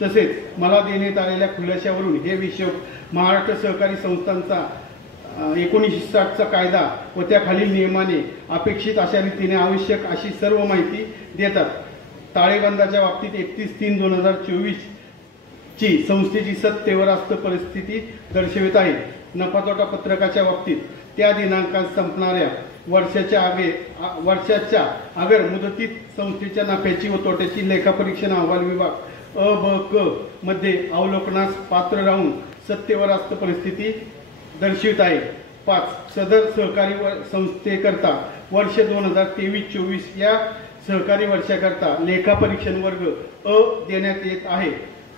तसेच मला देण्यात आलेल्या खुलाशावरून हे हिशोब महाराष्ट्र सहकारी संस्थांचा 1960चा कायदा व त्या खालील नियमाने अपेक्षित अशा रीतीने आवश्यक अशी सर्व माहिती देतात. ताळेबंदाच्या बाबतीत 31/3/2024 ची संस्थेची सत्यवरास्त परिस्थिती दर्शवित आहे. नफा-तोटा पत्रकाच्या बाबतीत त्या दिनांकात संपणाऱ्या वर्षाच्या अगर मुदतीत संस्थेच्या नफ्याची व तोट्याची लेखापरीक्षण अहवाल विभाग अ, ब, क मध्ये अवलोकनास पात्र राहून सत्यवरास्त परिस्थिती दर्शवित आहे. 5. सदर सहकारी संस्थेकरता वर्ष 2023-24 या सहकारी वर्षाकरता लेखापरीक्षण वर्ग अ देण्यात येत आहे.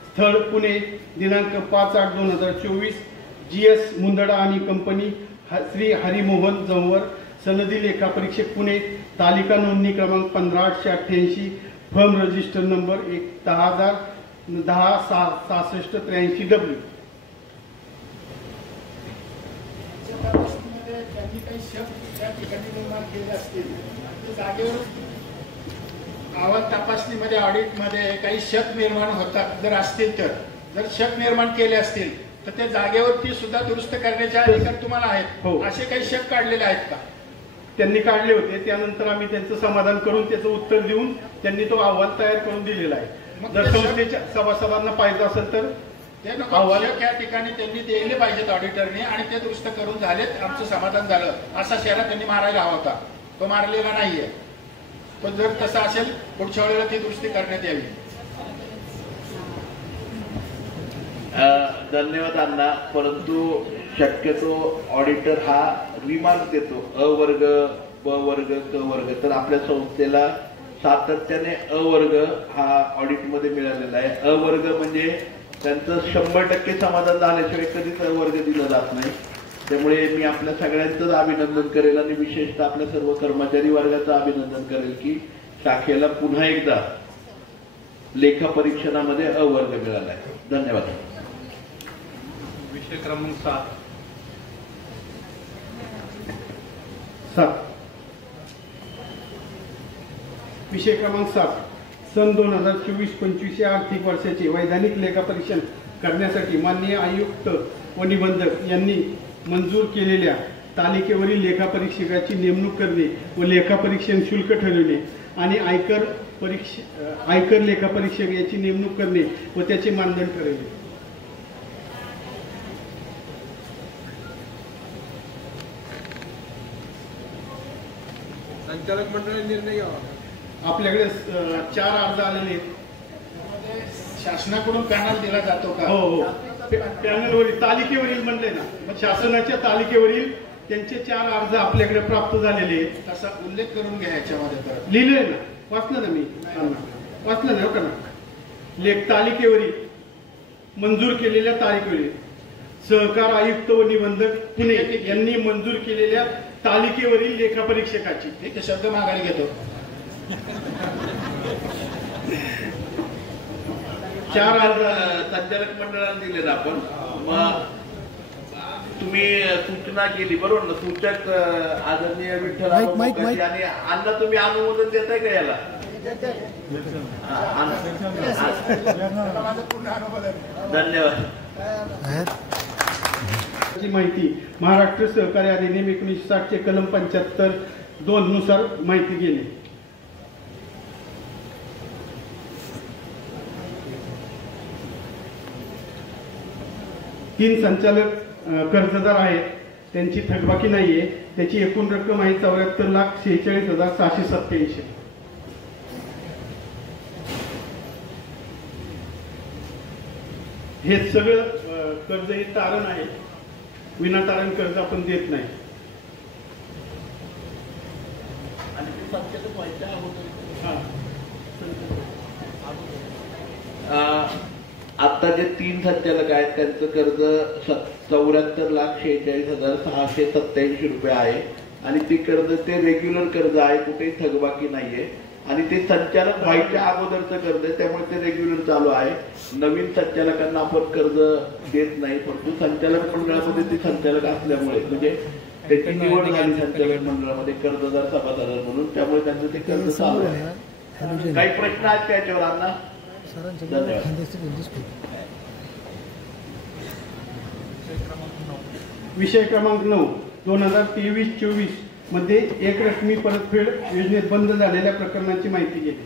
स्थळ पुणे, दिनांक 5/8/2024, GS मुंदडा आणि कंपनी, श्री हरिमोहन जंवर, सनदी लेखापरीक्षक पुणे, तालिका नोंदणी क्रमांक 15/888, फर्म रजिस्टर नंबर 10,106683W. त्यांनी काही शब्द त्या ठिकाणी निर्माण केले असतील ते जागेवर अहवाल तपासणीमध्ये ऑडिटमध्ये काही शक निर्माण होतात जर असतील तर, जर शक निर्माण केले असतील तर त्या जागेवरती सुद्धा दुरुस्त करण्याचे अधिकार तुम्हाला आहेत. हो. असे काही शक काढलेले आहेत का? त्यांनी काढले होते. त्यानंतर आम्ही त्यांचं समाधान करून त्याचं उत्तर देऊन त्यांनी तो अहवाल तयार करून दिलेला आहे. मग जर ते संस्थेच्या सभासदांना पाहिजे असेल तर ते नको, अहवाल शक या ठिकाणी त्यांनी दिले पाहिजेत ऑडिटरने आणि ते दुरुस्त करून झालेत, आमचं समाधान झालं असा शेरा त्यांनी मारायला हवा होता. तो मारलेला नाहीये. तो जर तसा असेल पुढच्या वेळेला ती दुरुस्ती करण्यात यावी. धन्यवाद अण्णा. परंतु शक्यतो ऑडिटर हा रिमार्क देतो अ वर्ग, ब वर्ग, क वर्ग. तर आपल्या संस्थेला सातत्याने अ वर्ग हा ऑडिटमध्ये मिळालेला आहे. अ वर्ग म्हणजे त्यांचं 100% समाधान झाल्याशिवाय कधीच अ वर्ग दिला जात नाही. त्यामुळे मी आपल्या सगळ्यांचंच अभिनंदन करेल आणि विशेषतः आपल्या सर्व कर्मचारी वर्गाचं अभिनंदन करेल की शाखेला पुन्हा एकदा लेखा परीक्षणामध्ये अ वर्ग मिळाला आहे. धन्यवाद. विषय क्रमांक 7. 7. विषय क्रमांक 7. सन 2024-25 या आर्थिक वर्षाचे वैधानिक लेखापरीक्षण करण्यासाठी माननीय आयुक्त व निबंधक यांनी मंजूर केलेल्या तालिकेवरील लेखापरीक्षकाची नेमणूक करणे व लेखापरीक्षण शुल्क ठरविणे आणि आयकर लेखापरीक्षक याची नेमणूक करणे व त्याचे मानधन ठरविणे. संचालक मंडळाने निर्णय घ्यावा. आपल्याकडे 4 अर्ज आलेले आहेत. शासनाकडून पॅनल दिला जातो का? हो हो. पॅनलवरील तालिकेवरील म्हणले ना, मग शासनाच्या तालिकेवरील त्यांचे 4 अर्ज आपल्याकडे प्राप्त झालेले आहेत. तसा उल्लेख करून घ्या याच्यामध्ये. परत लिहिलंय ना, वाचलं ना मी, वाचलं ना का ना. लेख तालिकेवरील मंजूर केलेल्या तालिकेवरील सहकार आयुक्त व निबंधक पुणे यांनी मंजूर केलेल्या तालिकेवरील लेखापरीक्षकाची. ठीक आहे, शब्द माघारी घेतो. 4 अर्ज संचालक मंडळाला दिले ना आपण. मग तुम्ही सूचना केली बरोबर ना. सूचक आदरणीय विठ्ठल आणि अण्णा तुम्ही अनुमोदन देताय का याला? धन्यवाद. माहिती महाराष्ट्र सहकारी अधिनियम 1960 चे कलम 75(2) नुसार माहिती गेली. तीन संचालक कर्जदार आहेत, त्यांची थकबाकी नाहीये. त्याची एकूण रक्कम आहे 74,46,687. हे सगळं कर्ज हे तारण आहे. विनातारण कर्ज आपण देत नाही. आता जे 3 संचालक आहेत त्यांचं कर्ज 74,46,687 रुपये आहे आणि ते कर्ज ते रेग्युलर कर्ज आहे, कुठेही थकबाकी नाहीये आणि ते संचालक व्हायच्या अगोदरचं कर्ज आहे, त्यामुळे ते रेग्युलर चालू आहे. नवीन संचालकांना आपण कर्ज देत नाही, परंतु संचालक मंडळामध्ये ते संचालक असल्यामुळे म्हणजे त्याची निवड झाली संचालक मंडळामध्ये कर्जदार सभासद म्हणून, त्यामुळे त्यांचं ते कर्ज चालू आहे. काही प्रश्न आहेत त्याच्यावर अण्णा? विषय क्रमांक 9. 2023-24 मध्ये एकरकमी परतफेड योजनेत बंद झालेल्या प्रकरणांची माहिती घेतली.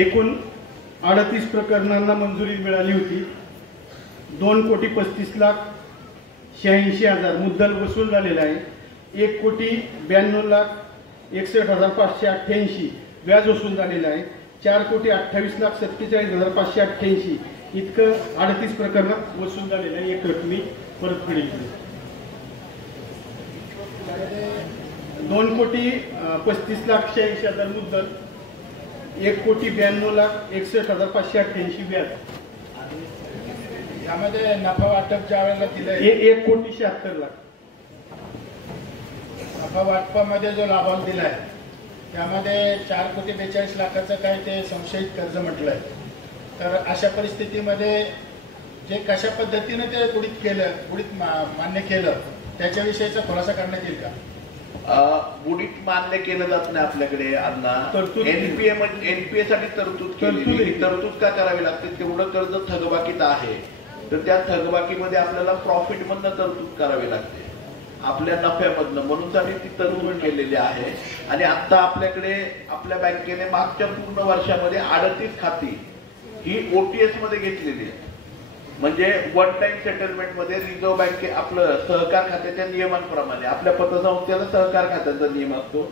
एकूण 38 प्रकरणांना मंजुरी मिळाली होती. 2,35,86,000 मुद्दल वसूल झालेला आहे. 1,92,61,588 व्याज वसूल झालेलं आहे. 4,28,47,588 इतकं 38 प्रकरणात वसूल झालेलं आहे एक रकमी परतफेडीची. 2,35,86,000 मुद्दल, 1,92,61,588 व्याज. यामध्ये नफा वाटप ज्या वेळेला दिलंय 1,76,00,000. नफा वाटपामध्ये जो लाभांश दिलाय त्यामध्ये 4,42,00,000 काय ते संशयित कर्ज म्हटलंय. तर अशा परिस्थितीमध्ये जे कशा पद्धतीने ते बुडीत मान्य केलं त्याच्याविषयीचा खुलासा करण्यात येईल का? बुडीत मान्य केलं जात नाही आपल्याकडे अण्णा. तरतूद- एनपीए साठी तरतूद केलेली. तरतूद का करावी लागते? तेवढं कर्ज थकबाकीत आहे तर त्या थकबाकीमध्ये आपल्याला प्रॉफिट मधनं तरतूद करावी लागते, आपल्या नफ्यामधनं, म्हणून साठी ती तरतूद केलेली आहे. आणि आता आपल्याकडे आपल्या बँकेने मागच्या पूर्ण वर्षामध्ये 38 खाती ही ओटीएस मध्ये घेतलेली आहे. म्हणजे वन टाइम सेटलमेंट मध्ये रिझर्व्ह बँके आपलं सहकार खात्याच्या नियमांप्रमाणे, आपल्या पतसंस्थेला सहकार खात्याचा नियम असतो,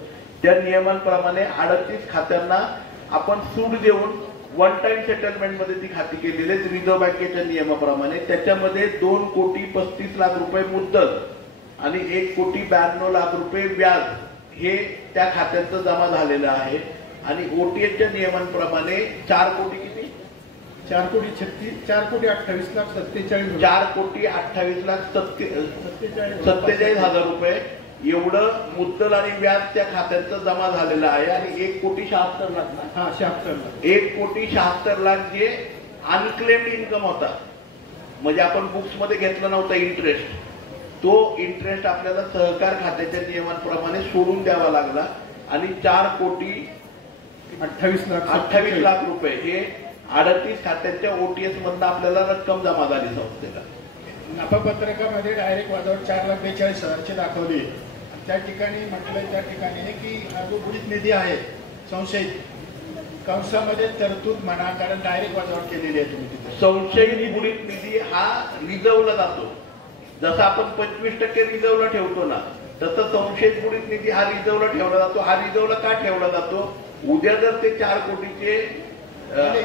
त्या नियमांप्रमाणे 38 खात्यांना आपण सूट देऊन वन टाइम सेटलमेंट मध्ये ती खाती केलेली आहेत रिझर्व्ह बँकेच्या नियमाप्रमाणे. त्याच्यामध्ये 2,35,00,000 रुपये मुद्दल आणि 1,92,00,000 व्याज हे त्या खात्यांचं जमा झालेलं आहे. आणि ओटीएसच्या नियमांप्रमाणे 4,28,47,000 रुपये एवढं मुद्दल आणि व्याज त्या खात्यांचं जमा झालेलं आहे. आणि 1,76,00,000 1,76,00,000 जे अनक्लेम्ड इन्कम होता, म्हणजे आपण बुक्स मध्ये घेतला नव्हता इंटरेस्ट, तो इंटरेस्ट आपल्याला सहकार खात्याच्या नियमांप्रमाणे सोडून द्यावा लागला. आणि 4,28,00,000 रुपये हे 38 खात्यांच्या ओटीएस मधनं आपल्याला रक्कम जमा झाली संस्थेला. नफापत्रकामध्ये डायरेक्ट वाजावर 4,42,000 दाखवली. त्या ठिकाणी म्हटलं त्या ठिकाणी की हा जो बुडीत निधी आहे संशयित कंसामध्ये तरतूद म्हणा, कारण डायरेक्ट वाजावर केलेली आहे तुम्ही तिथे. संशयित बुडीत निधी हा रिझर्वला जातो. जसं आपण 25% रिझर्वला ठेवतो ना, तसं संशयित बुडीत निधी हा रिझर्वला ठेवला जातो. हा रिझर्वला का ठेवला जातो? उद्या जर ते 4 कोटीचे नाही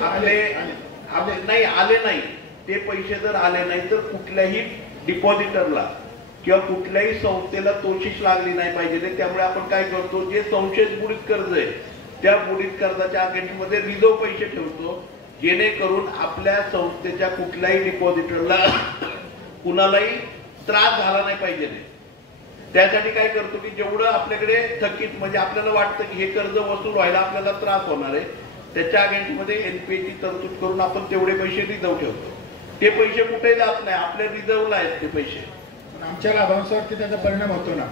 आले नाही, ते पैसे जर आले नाही तर कुठल्याही डिपॉझिटरला किंवा कुठल्याही संस्थेला तोशीच लागली नाही पाहिजे. त्यामुळे आपण काय करतो, जे संशयित बुडीत कर्ज आहे त्या बुडीत कर्जाच्या अकाउंटमध्ये रिझर्व पैसे ठेवतो, जेणेकरून आपल्या संस्थेच्या कुठल्याही डिपॉझिटरला कुणालाही त्रास झाला नाही पाहिजे. त्यासाठी काय करतो की जेवढं आपल्याकडे थकीत, म्हणजे आपल्याला वाटतं की हे कर्ज वसूल व्हायला आपल्याला त्रास होणार आहे, त्याच्या अकाउंटमध्ये एनपीएची तरतूद करून आपण तेवढे पैसे रिझर्व ठेवतो. ते पैसे कुठे जात नाही, आपल्या रिझर्वला आहेत ते पैसे. आमच्या लाभांशावरती त्याचा परिणाम होतो ना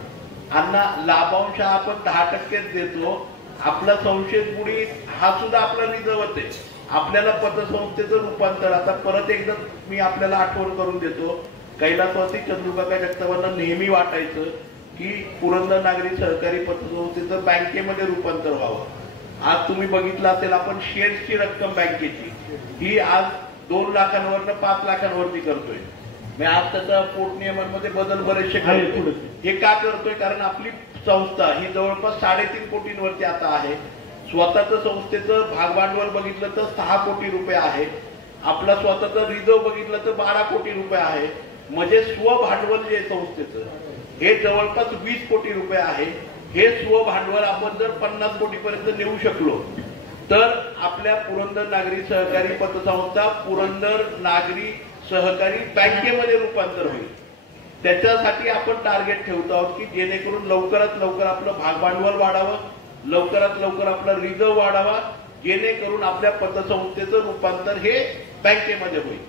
अण्णा. लाभांश आपण 10% देतो. आपला संशयित बुडीत हा सुद्धा आपला रिझर्वच आहे. आपल्याला पतसंस्थेचं रूपांतर, आता परत एकदा मी आपल्याला आठवण करून देतो, कैलासवासी चंद्रकाका जगतापांना नेहमी वाटायचं की पुरंदर नागरी सहकारी पतसंस्थेचं बँकेमध्ये रूपांतर व्हावं. आज तुम्ही बघितलं असेल, आपण शेअर्सची रक्कम बँकेची ही आज 2 लाखांवरनं 5 लाखांवरती करतोय. मी आज त्याचा पोट नियमांमध्ये बदल बरेचसे करतोय. हे का करतोय? कारण आपली संस्था ही जवळपास 3.5 कोटींवरती आता आहे. स्वतःचं संस्थेचं भागभांडवल बघितलं तर 6 कोटी रुपये आहे. आपला स्वतःचं रिझर्व बघितलं तर 12 कोटी रुपये आहे. म्हणजे स्वभांडवल जे संस्थेचं हे जवळपास 20 कोटी रुपये आहे. हे स्वभांडवल आपण जर 50 कोटीपर्यंत नेऊ शकलो तर आपल्या पुरंदर नागरी सहकारी पतसंस्था पुरंदर नागरी सहकारी बँकेमध्ये रूपांतर होईल. त्याच्यासाठी आपण टार्गेट ठेवतो आहोत की जेणेकरून लवकरात लवकर आपलं भागभांडवल वाढावं, लवकरात लवकर आपला रिझर्व वाढावा, जेणेकरून आपल्या पतसंस्थेचं रूपांतर हे बँकेमध्ये होईल.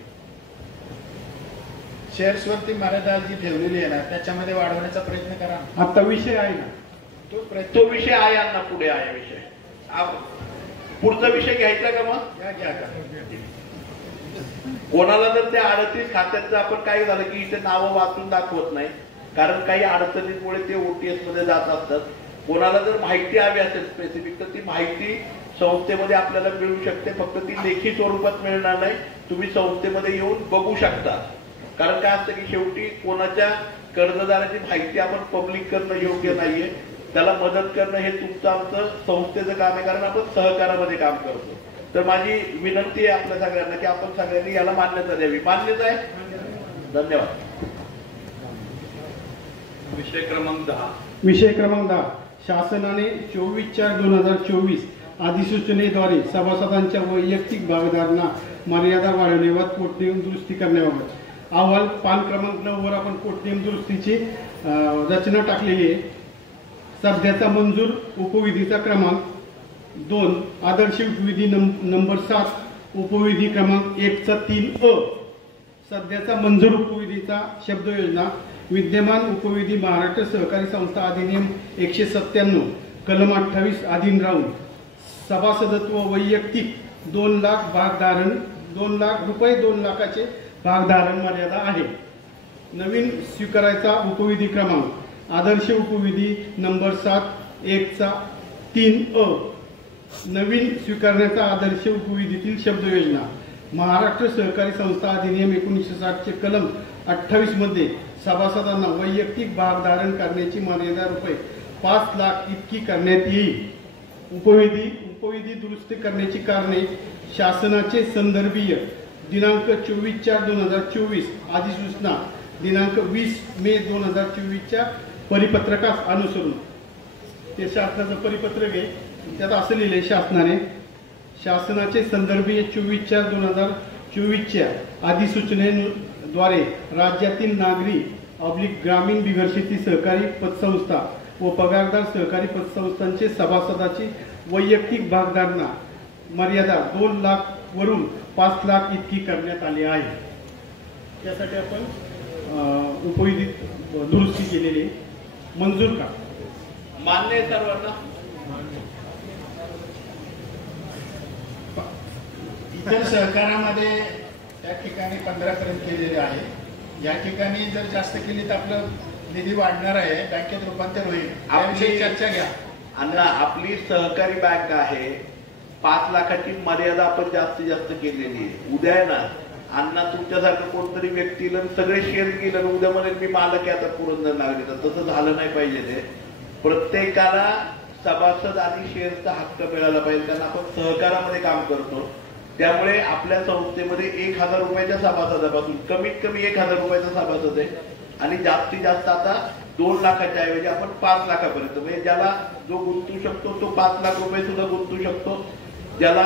शेअर्सवरती मर्यादा जी ठेवलेली आहे ना, त्याच्यामध्ये वाढवण्याचा प्रयत्न करा. आता विषय आहे ना तो विषय आहे अण्णा, पुढे आहे विषय. पुढचा विषय घ्यायचा का मग? घ्या. कोणाला जर त्या 38 खात्यांचं आपण काय झालं की इथे नावं वाचून दाखवत नाही, कारण काही अडचणींमुळे ते ओटीएस मध्ये जात असतात. कोणाला जर माहिती हवी असेल स्पेसिफिक, तर ती माहिती संस्थेमध्ये आपल्याला मिळू शकते. फक्त ती लेखी स्वरूपात मिळणार नाही, तुम्ही संस्थेमध्ये येऊन बघू शकता. कारण काय असतं की शेवटी कोणाच्या कर्जदाराची माहिती आपण पब्लिक करणं योग्य नाहीये. त्याला मदत करणं हे तुमचं आमचं संस्थेचं काम आहे, कारण आपण सहकारामध्ये काम करतो. तर माझी विनंती आहे आपल्या सगळ्यांना की आपण सगळ्यांनी याला मान्यता द्यावी. मान्यता आहे. धन्यवाद. विषय क्रमांक 10. शासनाने 24/4/2024 अधिसूचनेद्वारे सभासदांच्या वैयक्तिक भागधारकांना मर्यादा वाढवण्याबाबत पोटनियम दुरुस्ती करण्याबाबत अहवाल पान क्रमांक 9 वर आपण पोटनियम दुरुस्तीची रचना टाकलेली आहे. सध्याचा मंजूर उपविधीचा क्रमांक 2, आदर्श उपविधी नंबर 7, उपविधी क्रमांक 1चा 3 अ. सध्याचा मंजूर उपविधीचा शब्दयोजना विद्यमान उपविधी महाराष्ट्र सहकारी संस्था अधिनियम 197 कलम 28 अधीन राहून सभासदत्व वैयक्तिक 2 लाख भागधारण 2 लाख रुपये 2 लाखाचे भागधारण मर्यादा आहे. नवीन स्वीकारायचा उपविधी क्रमांक आदर्श उपविधी नंबर 7/1/3 नवीन स्वीकारण्याचा आदर्श उपविधीतील शब्दयोजना महाराष्ट्र सहकारी संस्था अधिनियम 1960 चे कलम 28 मध्ये सभासदांना वैयक्तिक भागधारण करण्याची मर्यादा रुपये 5 लाख इतकी करण्यात येईल. उपविधी दुरुस्ती करण्याची कारणे शासनाचे संदर्भीय दिनांक 24/4/2024 अधिसूचना दिनांक 20 मे 2024च्या परिपत्रकास अनुसरून ते शासनाचं परिपत्रक आहे. त्यात असं लिहिले शासनाचे संदर्भीय 24/4/2024च्या अधिसूचनेद्वारे राज्यातील नागरी ग्रामीण बिगरशेती सहकारी पतसंस्था व पगारदार सहकारी पतसंस्थांचे सभासदाची वैयक्तिक भागधारणा मर्यादा 2 लाख वरून 5 लाख इतकी करण्यात आली आहे. त्यासाठी आपण उपविधी दुरुस्ती केलेली आहे. मंजूर का? मान्य आहे सर्वांना? इतर सहकारामध्ये त्या ठिकाणी 15 पर्यंत केलेले आहे. या ठिकाणी जर जास्त केली तर आपलं निधी वाढणार आहे, बँकेत रूपांतर होईल. याविषयी चर्चा घ्या. अण्णा, आपली सहकारी बँक आहे, 5 लाखाची मर्यादा आपण जास्तीत जास्त केलेली आहे. उद्या आहे ना अण्णा तुमच्यासारखं कोणतरी व्यक्तीला सगळे शेअर गेलं आणि उद्या म्हणेल मी मालक आहे आता पुरंदर नागरिक. तसं झालं नाही पाहिजे. ते प्रत्येकाला सभासद आणि शेअरचा हक्क मिळाला पाहिजे, कारण आपण सहकारामध्ये काम करतो. त्यामुळे आपल्या संस्थेमध्ये 1,000 रुपयाच्या सभासदापासून कमीत कमी 1,000 रुपयाचा सभासद आहे आणि जास्तीत जास्त आता 2 लाखाच्या ऐवजी आपण 5 लाखापर्यंत, म्हणजे ज्याला जो गुंतू शकतो तो 5 लाख रुपये सुद्धा गुंतू शकतो. ज्याला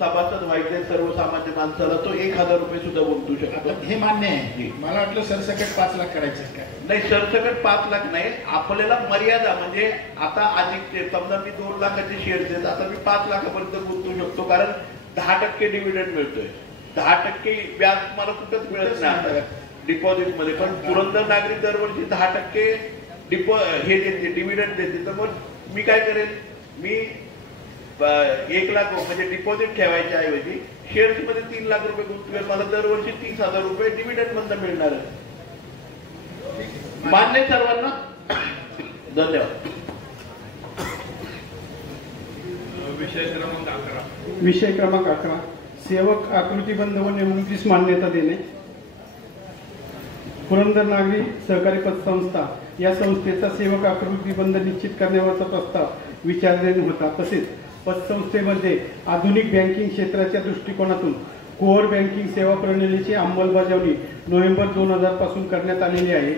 सभासद व्हायचे सर्वसामान्य माणसाला तो 1,000 रुपये सुद्धा गुंतू शकतो. हे मान्य आहे. मला वाटलं सरसकट 5 लाख करायचं काय? नाही, सरसकट 5 लाख नाही. आपल्याला मर्यादा म्हणजे आता अधिक समजा मी 2 लाखाचे शेअर देत, आता मी 5 लाखापर्यंत गुंतू शकतो, कारण 10% डिव्हिडंड मिळतोय. 10% व्याज मला कुठंच मिळत नाही डिपॉझिट मध्ये. पण पुरंदर नागरिक दरवर्षी 10% हे देते, डिव्हिडंड देते. तर मग मी काय करेल, मी 1 लाख म्हणजे डिपॉझिट ठेवायच्या ऐवजी शेअर्स मध्ये 3 लाख रुपये गुंतवेल. मला दरवर्षी 30,000 रुपये डिव्हिडंड मधून मिळणार आहे. मान्य सर्वांना? धन्यवाद. विषय क्रमांक 11 सेवक आकृतीबंध व नेमणुकीस मान्यता देणे. पुरंदर नागरी सहकारी पतसंस्था या संस्थेचा सेवक आकृतीबंध निश्चित करण्यावरचा प्रस्ताव विचारलेला होता. तसेच पतसंस्थेमध्ये आधुनिक बँकिंग क्षेत्राच्या दृष्टिकोनातून कोअर बँकिंग सेवा प्रणालीची अंमलबजावणी नोव्हेंबर 2000 पासून करण्यात आलेली आहे.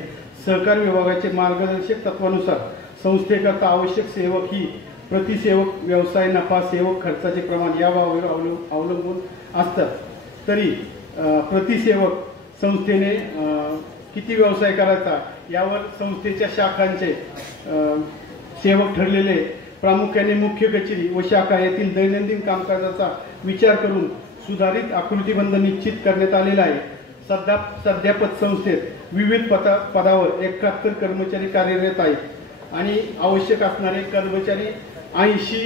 सहकार विभागाचे मार्गदर्शक तत्वानुसार संस्थेकरता आवश्यक सेवक ही प्रतिसेवक व्यवसाय नफा सेवक खर्चाचे प्रमाण यावर अवलंबून असतात. तरी प्रतिसेवक संस्थेने किती व्यवसाय करायचा यावर संस्थेच्या शाखांचे सेवक ठरलेले प्रामुख्याने मुख्य कचेरी व शाखा येथील दैनंदिन कामकाजाचा विचार करून सुधारित आकृतीबंध निश्चित करण्यात आलेला आहे. सध्या पतसंस्थेत विविध पदावर 71 कर्मचारी कार्यरत आहेत आणि आवश्यक असणारे कर्मचारी 80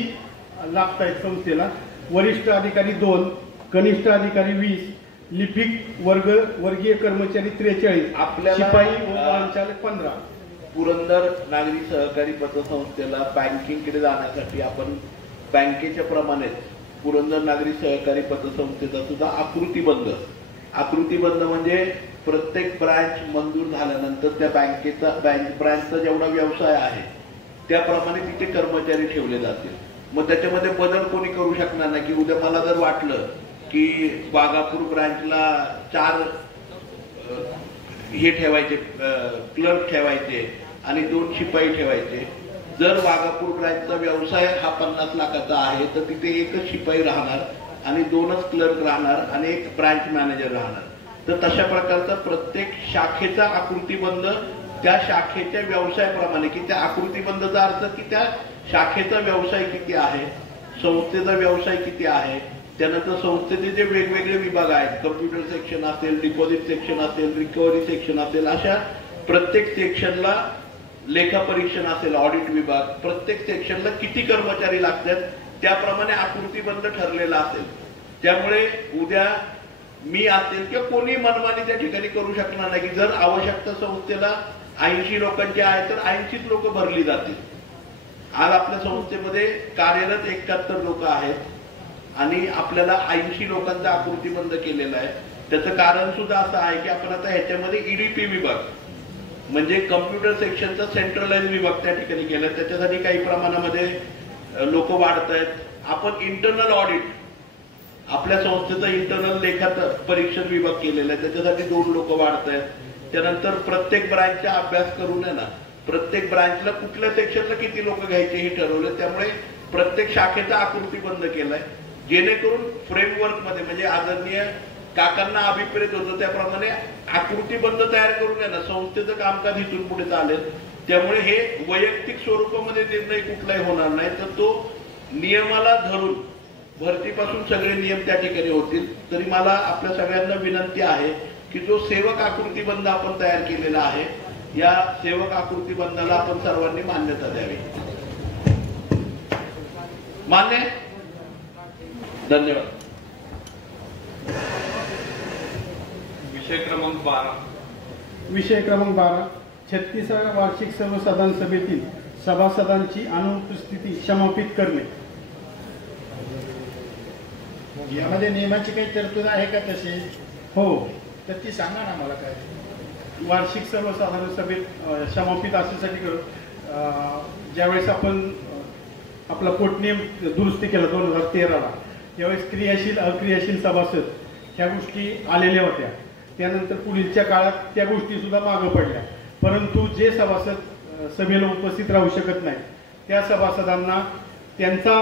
लागत आहेत संस्थेला. वरिष्ठ अधिकारी 2, कनिष्ठ अधिकारी 20, लिपिक वर्गीय कर्मचारी 43, आपल्याला शिपाई व वाहनचालक 15. पुरंदर नागरी सहकारी पतसंस्थेला बँकिंगकडे जाण्यासाठी आपण बँकेच्या प्रमाणेच पुरंदर नागरी सहकारी पतसंस्थेचा सुद्धा आकृतीबंध म्हणजे प्रत्येक ब्रांच मंजूर झाल्यानंतर त्या ब्रांचचा जेवढा व्यवसाय आहे त्याप्रमाणे तिथे कर्मचारी ठेवले जातील. मग त्याच्यामध्ये बदल कोणी करू शकणार नाही की उद्या मला जर वाटलं की वाघापूर ब्रांचला 4 हे ठेवायचे क्लर्क ठेवायचे आणि 2 शिपाई ठेवायचे. जर वाघापूर ब्रांचचा व्यवसाय हा 50 लाखाचा आहे तर तिथे 1च शिपाई राहणार आणि 2च क्लर्क राहणार आणि 1 ब्रांच मॅनेजर राहणार. तर तशा प्रकारचा प्रत्येक शाखेचा आकृतीबंध त्या शाखेच्या व्यवसायाप्रमाणे की त्या आकृतीबंधचा अर्थ की त्या शाखेचा व्यवसाय किती आहे, संस्थेचा व्यवसाय किती आहे, त्यानंतर संस्थेचे जे वेगवेगळे विभाग आहेत, कम्प्युटर सेक्शन असेल, डिपॉझिट सेक्शन असेल, रिकव्हरी सेक्शन असेल, अशा प्रत्येक सेक्शनला लेखापरीक्षण असेल, ऑडिट विभाग, प्रत्येक सेक्शनला किती कर्मचारी लागतात त्याप्रमाणे आकृतीबंध ठरलेला असेल. त्यामुळे उद्या मी असेल किंवा कोणी मनमानी त्या ठिकाणी करू शकणार नाही की जर आवश्यकता संस्थेला 80 लोकांची आहे तर 80च लोक भरली जातील. आज आपल्या संस्थेमध्ये कार्यरत 71 लोक आहेत आणि आपल्याला 80 लोकांचा आकृतीबंध केलेला आहे. त्याचं कारण सुद्धा असं आहे की आपण आता ह्याच्यामध्ये ईडीपी विभाग म्हणजे कम्प्युटर सेक्शनचा सेंट्रलाइज विभाग त्या ठिकाणी केला. त्याच्यासाठी काही प्रमाणामध्ये लोक वाढत आहेत. आपण इंटरनल ऑडिट आपल्या संस्थेचा इंटरनल लेखा परीक्षण विभाग केलेला आहे, त्याच्यासाठी 2 लोक वाढत आहेत. त्यानंतर प्रत्येक ब्रांचचा अभ्यास करून आहे ना प्रत्येक ब्रांचला कुठल्या सेक्शनला किती लोक घ्यायचे हे ठरवलं. त्यामुळे प्रत्येक शाखेचा आकृतीबंध केलाय जेणेकरून फ्रेमवर्क मध्ये म्हणजे आदरणीय काकांना अभिप्रेत होतं त्याप्रमाणे आकृतीबंध तयार करून आहे ना संस्थेचं कामकाज इथून पुढे चालेल. त्यामुळे हे वैयक्तिक स्वरूपामध्ये निर्णय कुठलाही होणार नाही तर तो नियमाला धरून भरतीपासून सगळे नियम त्या ठिकाणी होतील. तरी मला आपल्या सगळ्यांना विनंती आहे की जो सेवक आकृतीबंध आपण तयार केलेला आहे या सेवक आकृतीबंधाला आपण सर्वांनी मान्यता द्यावी. मान्य. धन्यवाद. विषय क्रमांक 12. विषय क्रमांक 12 36व्या वार्षिक सर्वसाधारण सभेतील सभासदांची अनुपस्थिती समापित करणे. यामध्ये नियमाची काही तरतूद आहे का तशी? हो, तर ती सांगा ना मला. काय वार्षिक सर्वसाधारण सभेत समापित असण्यासाठी ज्यावेळेस आपण आपला पोटनियम दुरुस्ती केला 2013ला त्यावेळेस क्रियाशील अक्रियाशील सभासद ह्या गोष्टी आलेल्या होत्या. त्यानंतर पुढीलच्या काळात त्या गोष्टी सुद्धा मागं पडल्या. परंतु जे सभासद सभेला उपस्थित राहू शकत नाही त्या सभासदांना त्यांचा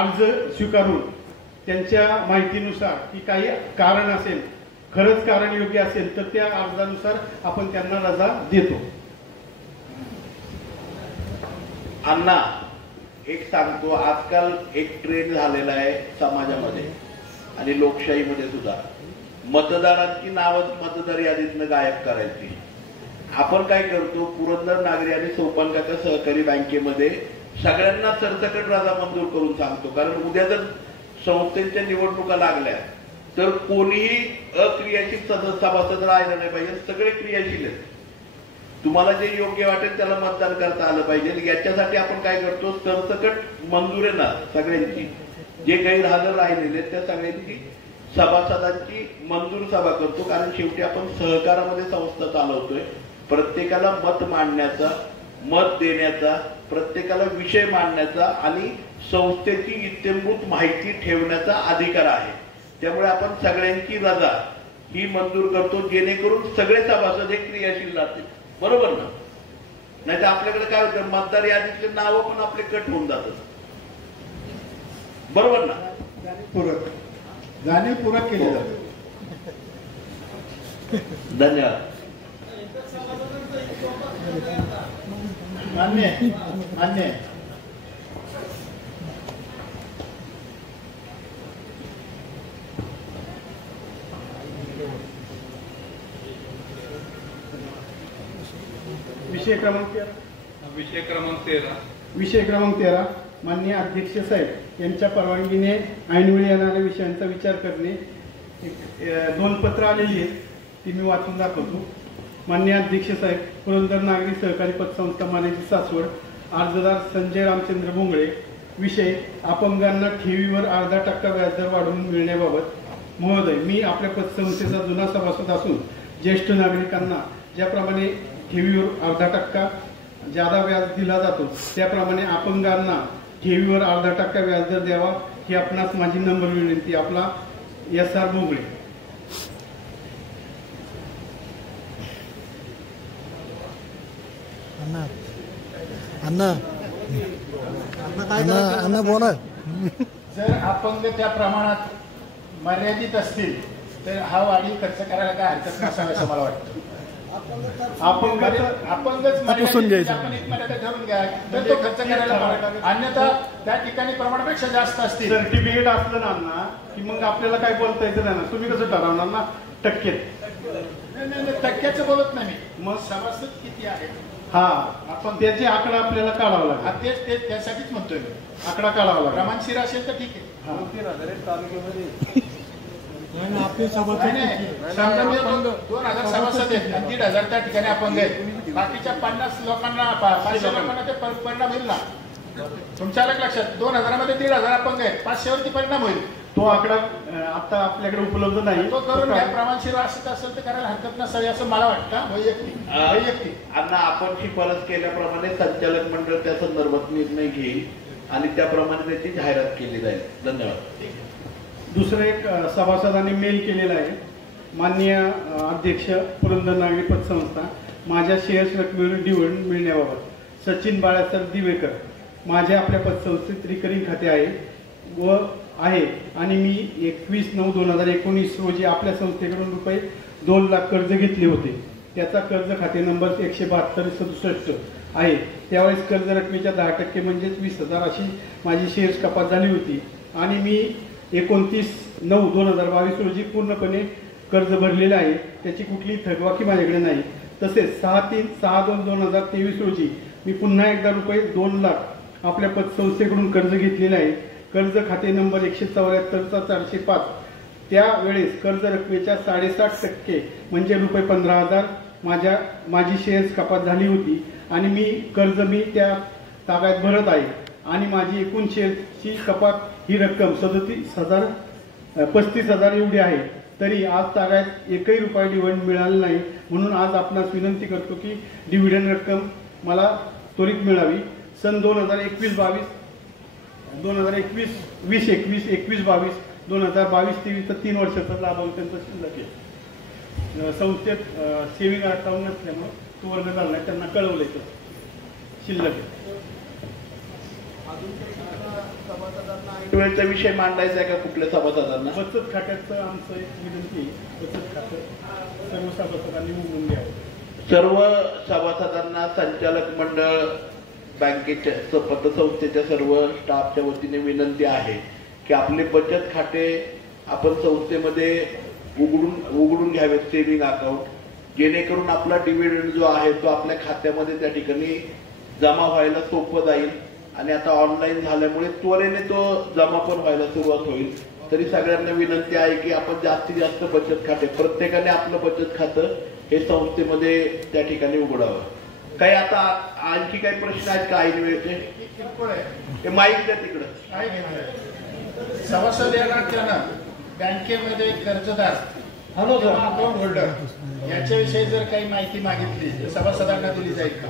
अर्ज स्वीकारून त्यांच्या माहितीनुसार की काही कारण असेल खरंच कारण योग्य असेल तर त्या अर्जानुसार आपण त्यांना रजा देतो. अण्णा एक सांगतो आजकाल एक ट्रेंड झालेला आहे समाजामध्ये आणि लोकशाहीमध्ये सुद्धा मतदारांची नावं मतदार यादीतनं गायब करायची. आपण काय करतो पुरंदर नागरी आणि सोपानकाका सहकारी बँकेमध्ये सगळ्यांना सरसकट रजा मंजूर करून सांगतो. कारण उद्या जर संस्थेच्या निवडणुका लागल्या तर कोणीही अक्रियाशील सभासद राहिला नाही पाहिजे. सगळे क्रियाशील आहेत. तुम्हाला जे योग्य वाटेल त्याला मतदान करता आलं पाहिजे. याच्यासाठी आपण काय करतो सरसकट मंजूर आहे ना सगळ्यांची जे काही हजर राहिलेले त्या सगळ्यांची सभासदांची मंजूर सभा करतो. कारण शेवटी आपण सहकारामध्ये संस्था चालवतोय. प्रत्येकाला मत मांडण्याचा मत देण्याचा प्रत्येकाला विषय मांडण्याचा आणि संस्थेची इत्यंभूत माहिती ठेवण्याचा अधिकार आहे. त्यामुळे आपण सगळ्यांची रजा ही मंजूर करतो जेणेकरून सगळे सभासद हे क्रियाशील राहतील. बरोबर ना? नाही तर आपल्याकडे काय होतं मतदार यादीतले नावं पण आपले कट होऊन जातात. बरोबर ना? जाणीवपूर्वक केले जाते. धन्यवाद. मान्य मान्य. विषय क्रमांक 13. विषय क्रमांक 13. विषय क्रमांक 13 माननीय अध्यक्ष साहेब यांच्या परवानगीने ऐनवेळी येणाऱ्या विषयांचा विचार करणे. 2 पत्र आलेली आहेत ती मी वाचून दाखवतो. माननीय अध्यक्ष साहेब पुरंदर नागरी सहकारी पतसंस्था मानेची सासवड अर्जदार संजय रामचंद्र भोंगळे. विषय अपंगांना ठेवीवर 0.5% व्याजदर वाढवून मिळण्याबाबत. महोदय मी आपल्या पतसंस्थेचा जुना सभासद असून ज्येष्ठ नागरिकांना ज्याप्रमाणे ठेवीवर 0.5% जादा व्याज दिला जातो त्याप्रमाणे अपंगांना ठेवीवर 0.5% व्याजदर द्यावा ही आपणास माझी नम्र विनंती. आपला SR भोंगळे. अण्णा बोला. जर अपंग त्या प्रमाणात मर्यादित असतील तर हा वाढीव खर्च करायला काय हरकत नसावी असं मला वाटतं. अपंगच मर्यादित आपण एक मर्यादा ठरवून घ्या तर तो खर्च करायला पाहिजे. अन्यथा त्या ठिकाणी प्रमाणापेक्षा जास्त असतील. सर्टिफिकेट असलं ना की मग आपल्याला काय बोलता येतं नाही ना. तुम्ही कसं ठरवणार ना टक्के नाही, टक्क्याचं बोलत नाही मी. मग? सभासद किती आहे हा, आपण त्याचे आकडा आपल्याला काढावा लागेल. हा, तेच त्यासाठीच म्हणतोय मी. आकडा काढावा लागेल. प्रमाणशीर असेल तर ठीक आहे. हा. नाही, समजा मी 2,000 सभासद आहेत आणि 1,500 त्या ठिकाणी अपंग आहेत. बाकीच्या 50 लोकांना 500 लोकांना ते परिणाम होईल ना. तुमच्या लक्षात 2,000 मध्ये 1,500 अपंग आहेत, 500 वरती परिणाम होईल. तो आकडा आता आपल्याकडे उपलब्ध नाही. तो करून घ्या. प्रमाणशीर असत असेल तर करायला हरकत नसावी असं मला वाटतं. वैयक्तिक अण्णा, आपण शिफारस केल्याप्रमाणे संचालक मंडळ त्या संदर्भात निर्णय घेईल आणि त्याप्रमाणे त्याची जाहिरात केली जाईल. धन्यवाद. दुसरं एक सभासदांनी मेल केलेला आहे. माननीय अध्यक्ष पुरंदर नागरी पतसंस्था, माझ्या शेअर्स रकमेवर डिव्हिडंड मिळण्याबाबत सचिन बाळासाहेब दिवेकर, माझे आपल्या पतसंस्थेत रिकरिंग खाते आहे आणि मी 21/9/2019 रोजी आपल्या संस्थेकडून रुपये 2 लाख कर्ज घेतले होते. त्याचा कर्ज खाते नंबर 17267 आहे. त्यावेळेस कर्ज रकमेच्या 10% म्हणजेच 20,000 अशी माझी शेअर्स कपात झाली होती आणि मी 29/9/2022 रोजी पूर्णपणे कर्ज भरलेले आहे. त्याची कुठलीही थकबाकी माझ्याकडे नाही. तसेच 6/3/6/2/2023 रोजी मी पुन्हा एकदा रुपये 2 लाख आपल्या पतसंस्थेकडून कर्ज घेतलेले आहे. कर्ज खाते नंबर 174/405. त्यावेळेस कर्ज रकमेच्या 7.5% म्हणजे रुपये 15,000 माझी शेअर्स कपात झाली होती आणि मी त्या ताब्यात भरत आहे आणि माझी एकूण शेअर्सची कपात ही रक्कम 35,000 एवढी आहे. तरी आज ताब्यात एकही रुपया डिव्हिडंड मिळाला नाही. म्हणून आज आपणास विनंती करतो की डिव्हिडंड रक्कम मला त्वरित मिळावी. सन 2021-22 2021 2021 21-22 2022-23 तर 3 वर्षाचा लाभांश त्यांचा शिल्लक आहे. संस्थेत सेव्हिंग अकाउंट नसल्यामुळे तो वर्ग झाला नाही. त्यांना कळवलंय तर शिल्लक आहे. वेळचा विषय मांडायचा आहे का कुठल्या सभासदांना? बचत खात्याचं आमचं एक विनंती आहे. बचत खातं सर्व सभासदांनी उघडून द्यावं. सर्व सभासदांना संचालक मंडळ बँकेच्या पतसंस्थेच्या सर्व स्टाफच्या वतीने विनंती आहे की आपले बचत खाते आपण संस्थेमध्ये उघडून घ्यावेत, सेव्हिंग अकाउंट, जेणेकरून आपला डिव्हिडंड जो आहे तो आपल्या खात्यामध्ये त्या ठिकाणी जमा व्हायला सोपं जाईल आणि आता ऑनलाईन झाल्यामुळे त्वरेने तो जमा पण व्हायला सुरुवात होईल. तरी सगळ्यांना विनंती आहे की आपण जास्तीत जास्त बचत खाते, प्रत्येकाने आपलं बचत खातं हे संस्थेमध्ये त्या ठिकाणी उघडावं. काही आता आणखी काही प्रश्न आहेत का ऐन वेळेचे? ते माईक द्या तिकडं. सभासद या नात्यानं बँकेमध्ये कर्जदार अकाउंट होल्डर याच्याविषयी जर काही माहिती मागितली तर सभासदांना दिली जाईल का?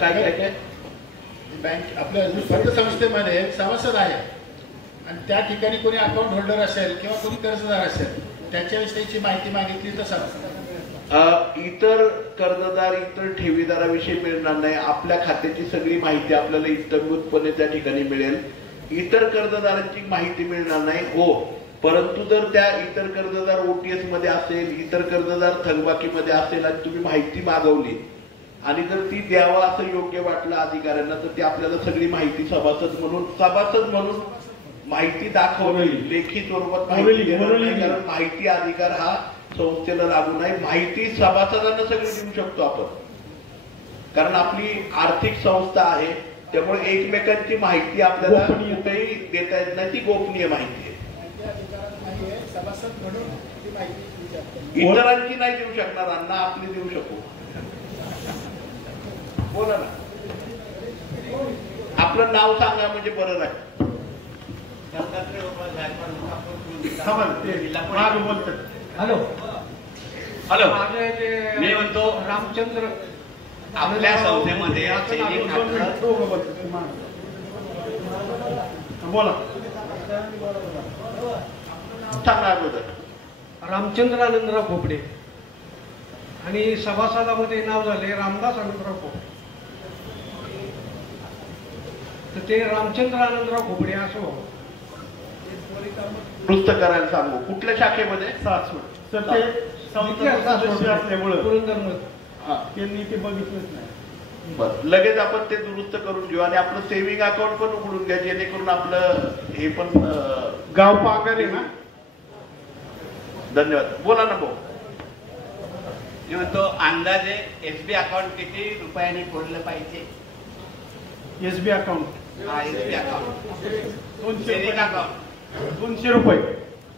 काय बँक आपल्या पतसंस्थेमध्ये सभासद आहे आणि त्या ठिकाणी कोणी अकाउंट होल्डर असेल किंवा कोणी कर्जदार असेल त्याच्याविषयीची माहिती मागितली तर सभासद इतर कर्जदार इतर ठेवीदाराविषयी मिळणार नाही. आपल्या खात्याची सगळी माहिती आपल्याला इत्तमभूतपणे त्या ठिकाणी मिळेल. इतर कर्जदारांची माहिती मिळणार नाही हो, परंतु जर त्या इतर कर्जदार OTS मध्ये असेल, इतर कर्जदार थकबाकीमध्ये असेल आणि तुम्ही माहिती मागवली आणि जर ती द्यावा असं योग्य वाटलं अधिकाऱ्यांना तर ती आपल्याला सगळी माहिती सभासद म्हणून माहिती दाखवली, लेखी स्वरूपात माहिती, कारण माहिती अधिकार हा संस्थेला लागू नाही. माहिती सभासदांना सगळी देऊ शकतो आपण, कारण आपली आर्थिक संस्था आहे. त्यामुळे एकमेकांची माहिती आपल्याला कुठेही देता येत नाही, ती गोपनीय माहिती आहे. सभासद म्हणून ती माहिती इतरांची नाही देऊ शकणार अण्णा, आपली देऊ शकू. बोला ना, आपलं नाव सांगा म्हणजे बरं राहील. हॅलो हॅलो, मी म्हणतो रामचंद्र आपल्या संस्थेमध्ये बोला. सांगा अगोदर. रामचंद्र आनंदराव खोपडे आणि सभासदामध्ये नाव झाले रामदास आनंदराव खोपडे. तर ते रामचंद्र आनंदराव खोपडे असो दुरुस्त करायला सांगू. कुठल्या शाखेमध्ये? सर ते सदस्य असल्यामुळं पुरंदरमध्ये त्यांनी ते बघितलंच नाही. बरं, लगेच आपण ते दुरुस्त करून घेऊ आणि आपलं सेव्हिंग अकाउंट पण उघडून घ्या, जेणेकरून आपलं हे पण गाव पांगर आहे ना, धन्यवाद. बोला ना भाऊ. मी म्हणतो अंदाजे एसबी अकाउंट किती रुपयांनी खोललं पाहिजे? एसबी अकाउंट हा, एसबी अकाउंट 200 सेविंग अकाउंट रुपये.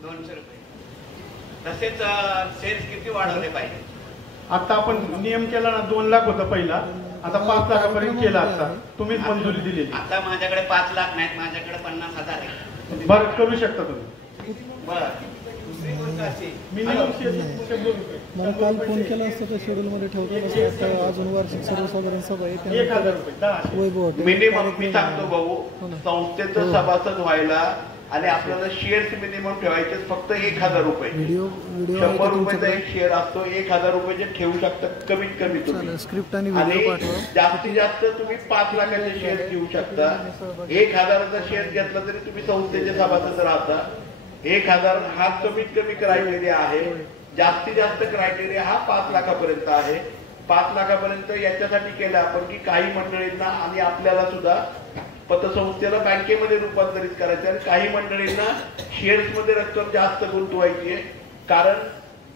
200 रुपये. तसेच शेअर्स किती वाढवले पाहिजे? आता आपण नियम केला ना, 2 लाख होता पहिला, आता 5 लाखापर्यंत केला. आता तुम्हीच मंजुरी दिलेली. आता माझ्याकडे 5 लाख नाहीत, माझ्याकडे 50,000 आहे. बरं, करू शकता तुम्ही. बरं. दुसरी गोष्ट अशी, मिनिमम 100 रुपये. मला काल फोन केला असता त्या शेड्यूलमध्ये ठेवतो. अजून वार्षिक सर्वसाधारण सभा आहे, 1000 रुपये. 10. वैभव हॉटेल मिनिमम मी सांगतो भाऊ, संस्थेचं सभासद व्हायला आणि आपल्याला शेअर्स मिनिमम ठेवायचे फक्त 1000 रुपये. 100 रुपयाचा एक शेअर असतो. 1000 रुपये ठेवू शकता कमीत कमी तुम्ही. स्क्रिप्ट आणि आणि व्हिडिओ पाठवा. जास्तीत जास्त तुम्ही 5 लाखाचे शेअर घेऊ शकता. 1000चा शेअर घेतला तरी तुम्ही संस्थेचे सभासद राहता. 1000 हा कमीत कमी क्रायटेरिया आहे. जास्तीत जास्त क्रायटेरिया हा 5 लाखापर्यंत आहे. 5 लाखापर्यंत याच्यासाठी केलं आपण की काही मंडळींना आणि आपल्याला सुद्धा पतसंस्थेला बँकेमध्ये रूपांतरित करायचं आणि काही मंडळींना शेअर्स मध्ये रक्कम जास्त गुंतवायची आहे, कारण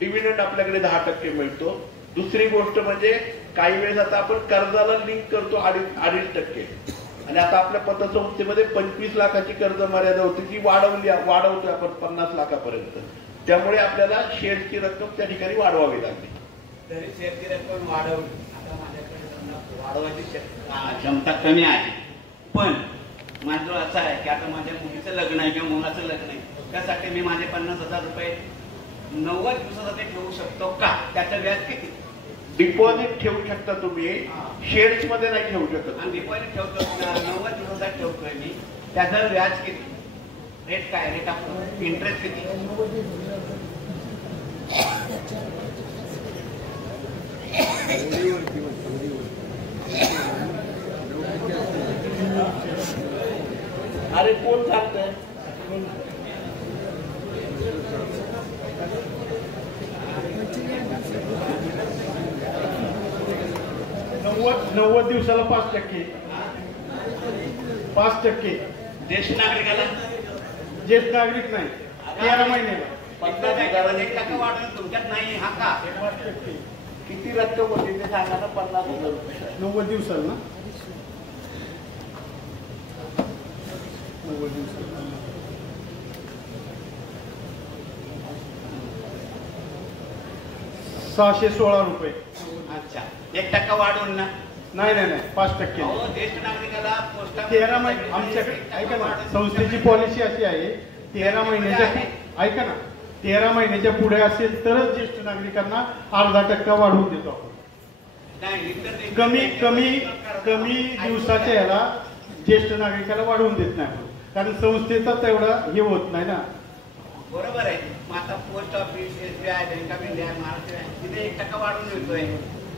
डिव्हिडंड आपल्याकडे 10% मिळतो. दुसरी गोष्ट म्हणजे काही वेळेस आता आपण कर्जाला लिंक करतो 2.5% आणि आता आपल्या पतसंस्थेमध्ये 25 लाखाची कर्ज मर्यादा होती, ती वाढवतोय आपण 50 लाखापर्यंत. त्यामुळे आपल्याला शेअर्सची रक्कम त्या ठिकाणी वाढवावी लागली. तरी शेअरची रक्कम वाढवली. आता माझ्याकडे वाढवायची क्षमता कमी आहे, पण माझं असं आहे की आता माझ्या मुलीचं लग्न आहे किंवा मुलाचं लग्न आहे, त्यासाठी मी माझे 50,000 रुपये 90 दिवसासाठी ठेवू शकतो का? त्याचं व्याज किती? डिपॉझिट ठेवू शकता तुम्ही, शेअर्स मध्ये नाही ठेवू शकत. आणि डिपॉझिट ठेवतो 90 दिवसासाठी ठेवतोय मी, त्याचं व्याज किती? रेट काय? रेट ऑफ इंटरेस्ट किती? अरे कोण सांगतंय? नव्वद दिवसाला 5%. 5%. ज्येष्ठ नागरिकाला? ज्येष्ठ नागरिक नाही, 13 महिन्याला 1% वाढून तुमच्यात नाही हा का? 5%. किती रक्कम होती ते सांगा ना. 50,000 रुपये 90 दिवसाला ना. 90 दिवसाला 616 रुपये. अच्छा, 1% वाढवून ना? नाही 5%. ज्येष्ठ नागरिकाला 13 महिने आमच्याकडे ऐका ना, संस्थेची पॉलिसी अशी आहे 13 महिन्याच्या, ऐका ना, 13 महिन्याच्या पुढे असेल तरच ज्येष्ठ नागरिकांना 0.5% वाढवून देतो आपण. कमी दिवसाच्या याला ज्येष्ठ नागरिकाला वाढवून देत नाही आपण, कारण संस्थेचा तेवढा हे होत नाही ना. बरोबर आहे. मग आता post office, SBI, bank of India, Maharashtra bank तिथे 1% वाढून मिळतोय.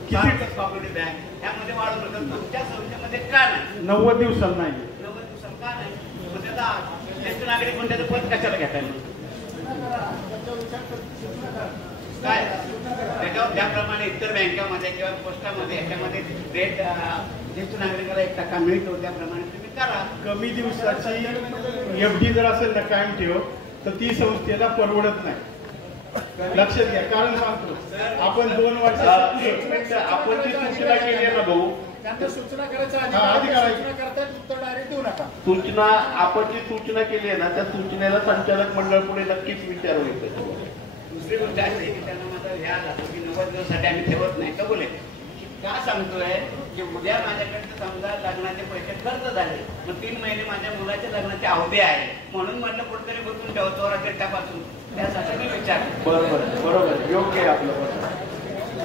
कॉपरेटिव्ह बँक त्यामध्ये वाढून मिळतो. तुमच्या संस्थेमध्ये का नाही? 90 दिवसाला नाही. 90 दिवसाला का नाही? मग त्याचा ज्येष्ठ नागरिक म्हणून त्याचं पद कशाला घेता येईल? काय त्याच्यावर ज्याप्रमाणे इतर बँकामध्ये किंवा पोस्टामध्ये याच्यामध्ये रेट ज्येष्ठ नागरिकाला 1% मिळतो, त्याप्रमाणे तुम्ही करा. कमी दिवसाची FD जर असेल ना कायम ठेव, तर ती संस्थेला परवडत नाही. लक्षात घ्या, कारण सांगतो आपण 2 वर्ष आपण जी सूचना केली आहे ना भाऊ, त्यांना सूचना करायचा अधिकार आहे. सूचना करतायत, उत्तर डायरेक्ट देऊ नका. सूचना आपण जी सूचना केली आहे ना, त्या सूचनेला संचालक मंडळ पुढे नक्कीच विचार होईल. दुसरी गोष्ट अशी की त्यांना माझा व्याज असतो की 90 दिवसासाठी आम्ही ठेवत नाही. का बोले का सांगतोय की उद्या माझ्याकडे समजा लग्नाचे पैसे खर्च झाले, मग 3 महिने माझ्या मुलाच्या लग्नाची अवधी आहे, म्हणून म्हटलं कुठेतरी बसून ठेवतो रकेटापासून. त्यासाठी मी विचार बरोबर योग्य आहे आपलं.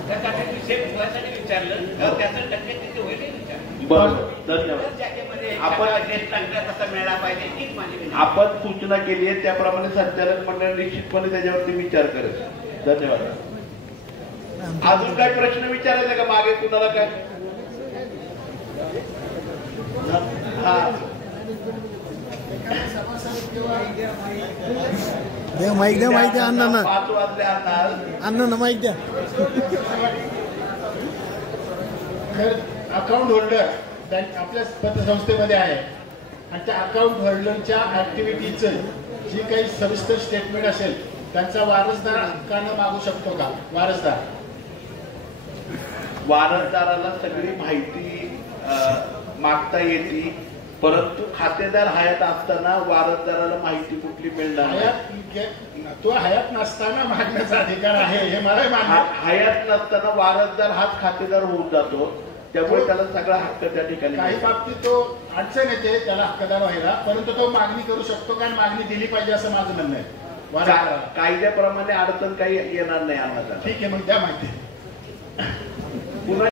त्यासाठी मी सेफ ठेवायसाठी विचारलं, त्याचं टक्के तिथे होईल विचार. बरं, धन्यवाद. त्याच्यामध्ये आपण ज्येष्ठ नागरिक कसा मिळाला पाहिजे हीच माझी विनंती. आपण सूचना केली आहे, त्याप्रमाणे संचालक मंडळ निश्चितपणे त्याच्यावरती विचार करेल. धन्यवाद. अजून काय प्रश्न विचारायचे का मागे कुणाला? काय द्या माईक द्या अण्णा 5 वाजले अण्णा माईक द्या. अकाउंट होल्डर बँक आपल्या पतसंस्थेमध्ये आहे आणि त्या अकाउंट होल्डरच्या ऍक्टिव्हिटीचं जी काही सविस्तर स्टेटमेंट असेल त्यांचा वारसदार हक्कानं मागू शकतो का? वारसदाराला सगळी माहिती मागता येते, परंतु खातेदार हयात असताना वारसदाराला माहिती कुठली मिळणार नाही. तो हयात नसताना मागण्याचा अधिकार आहे हे मला मान्य. हयात नसताना वारसदार हाच खातेदार होऊन जातो, त्यामुळे त्याला सगळा हक्क त्या ठिकाणी. काही बाबतीत तो अडचण येते त्याला हक्कदार व्हायला, परंतु तो मागणी करू शकतो कारण मागणी दिली पाहिजे असं माझं म्हणणं आहे. कायद्याप्रमाणे अडचण काही येणार नाही आम्हाला. ठीक आहे, मग द्या माहिती. पुन्हा